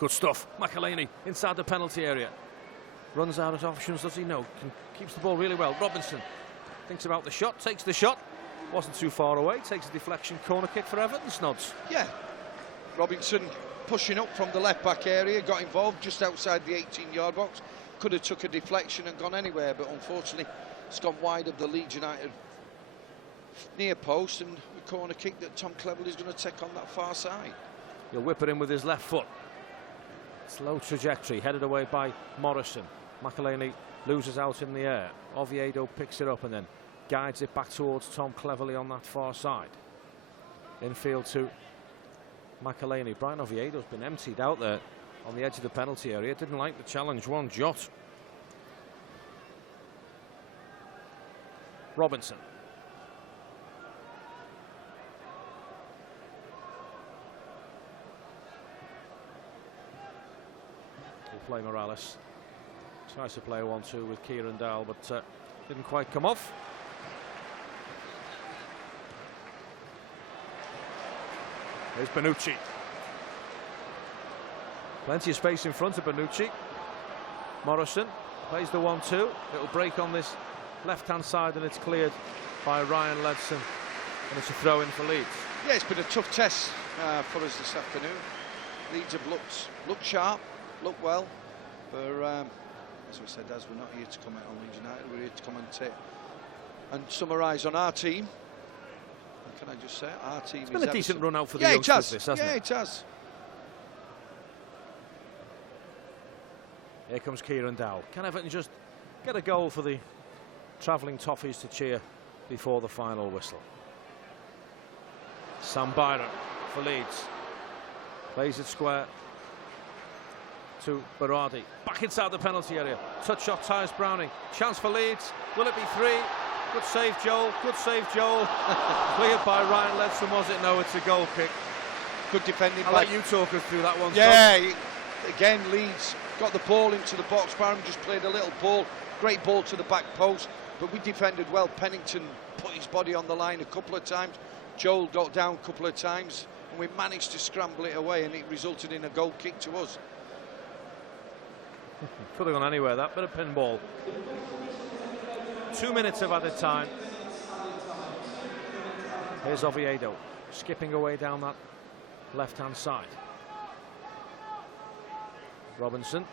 good stuff. McElhaney inside the penalty area. Runs out of options, does he? No. Keeps the ball really well. Robinson thinks about the shot, takes the shot. Wasn't too far away, takes a deflection corner kick for Everton, Snods. Yeah, Robinson pushing up from the left back area, got involved just outside the 18-yard box. could have took a deflection and gone anywhere, but unfortunately it's gone wide of the Leeds United near post, and a corner kick that Tom Cleverley is going to take on that far side. He'll whip it in with his left foot. Slow trajectory, headed away by Morrison. McElhaney loses out in the air. Oviedo picks it up and then guides it back towards Tom Cleverley on that far side. Infield to McElhaney. Brian Oviedo's been emptied out there on the edge of the penalty area. Didn't like the challenge one jot. Robinson. He'll play Morales. Tries to play 1-2 with Kieran Dowell, but didn't quite come off. Here's Bonucci. Plenty of space in front of Bonucci. Morrison plays the 1-2. It'll break on this left-hand side and it's cleared by Ryan Ledson. And it's a throw-in for Leeds. Yeah, it's been a tough test for us this afternoon. Leeds have looked sharp, looked well. But as we said, we're not here to comment on Leeds United. We're here to commentate and summarise on our team. And can I just say, our team it's is been a decent run out for the youngsters, this, hasn't it? Yeah, it has. Here comes Kieran Dowell. Can Everton just get a goal for the travelling Toffees to cheer before the final whistle? Sam Byron for Leeds. Plays it square to Berardi. Back inside the penalty area. Touch shot, Tyus Browning. Chance for Leeds. Will it be 3? Good save, Joel. Good save, Joel. Cleared by Ryan Ledson, was it? No, it's a goal kick. Good defending. I'll let you talk us through that one. Yeah, again, Leeds got the ball into the box. Byron just played a little ball. Great ball to the back post. But we defended well. Pennington put his body on the line a couple of times. Joel got down a couple of times. And we managed to scramble it away, and it resulted in a goal kick to us. Could have gone anywhere, that bit of pinball. 2 minutes of added time. Here's Oviedo skipping away down that left-hand side. Robinson.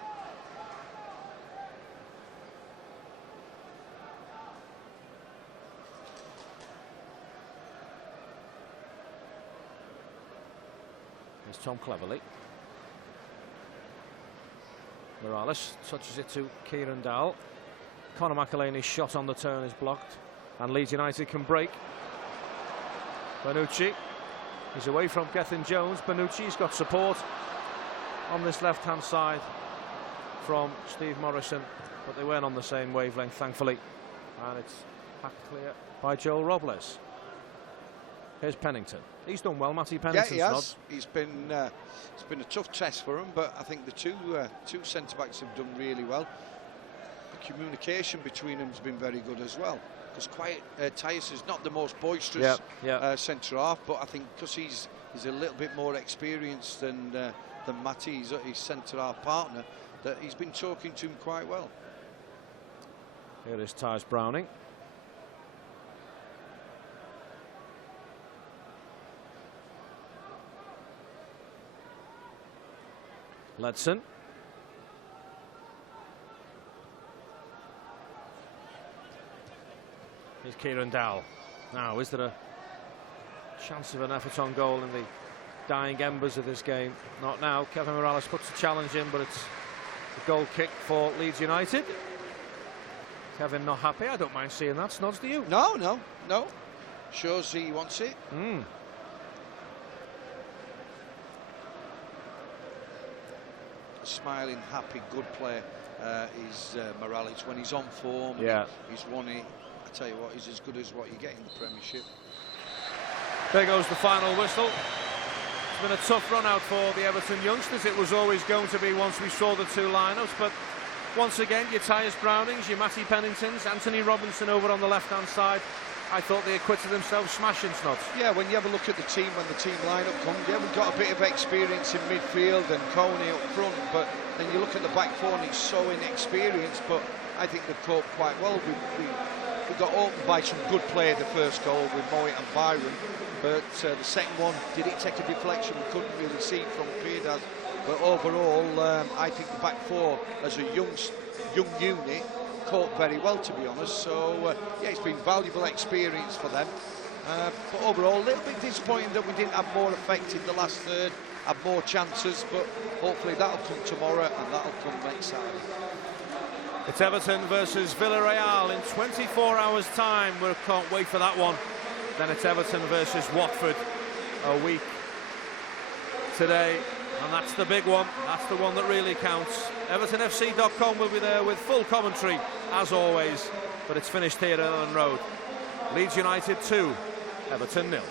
Here's Tom Cleverley. Morales touches it to Kieran Dowell. Conor McElhaney's shot on the turn is blocked, and Leeds United can break. Bonucci is away from Gethin Jones. Bonucci's got support on this left-hand side from Steve Morrison, but they weren't on the same wavelength, thankfully. And it's hacked clear by Joel Robles. Here's Pennington. He's done well, Matty Pennington. Yeah, he has. It's been a tough test for him, but I think the two centre-backs have done really well. The communication between them has been very good as well. Because Tyus is not the most boisterous centre-half, but I think because he's a little bit more experienced than Matty, his centre-half partner, that he's been talking to him quite well. Here is Tyus Browning. Ledson. Here's Kieran Dowell. Now, is there a chance of an EVERTON goal in the dying embers of this game? Not now. Kevin Morales puts the challenge in, but it's a goal kick for Leeds United. Kevin not happy. I don't mind seeing that. Snods, do you? No. Shows he wants it. Smiling, happy, good player is Morales. When he's on form, he's won it. I tell you what, he's as good as what you get in the Premiership. There goes the final whistle. It's been a tough run out for the Everton youngsters. It was always going to be once we saw the two lineups, but once again, your Tyus Brownings, your Matty Penningtons, Anthony Robinson over on the left-hand side. I thought they acquitted themselves smashing, Snods. Yeah, when you have a look at the team, when the team lineup comes, we've got a bit of experience in midfield and Coney up front, but then you look at the back four and it's so inexperienced, but I think they've coped quite well. We got opened by some good play the first goal with Moyet and Byron, but the second one, did it take a deflection? We couldn't really see from Piedad, But overall, I think the back four, as a young unit, coped very well, to be honest. So yeah, it's been valuable experience for them. But overall, a little bit disappointing that we didn't have more effect in the last third, have more chances, but hopefully that'll come tomorrow and that'll come next Saturday. It's Everton versus Villarreal in 24 hours time. We can't wait for that one. Then it's Everton versus Watford a week today, and that's the big one. That's the one that really counts. EvertonFC.com will be there with full commentary as always, but it's finished here at Ellen Road. Leeds United 2, Everton 0.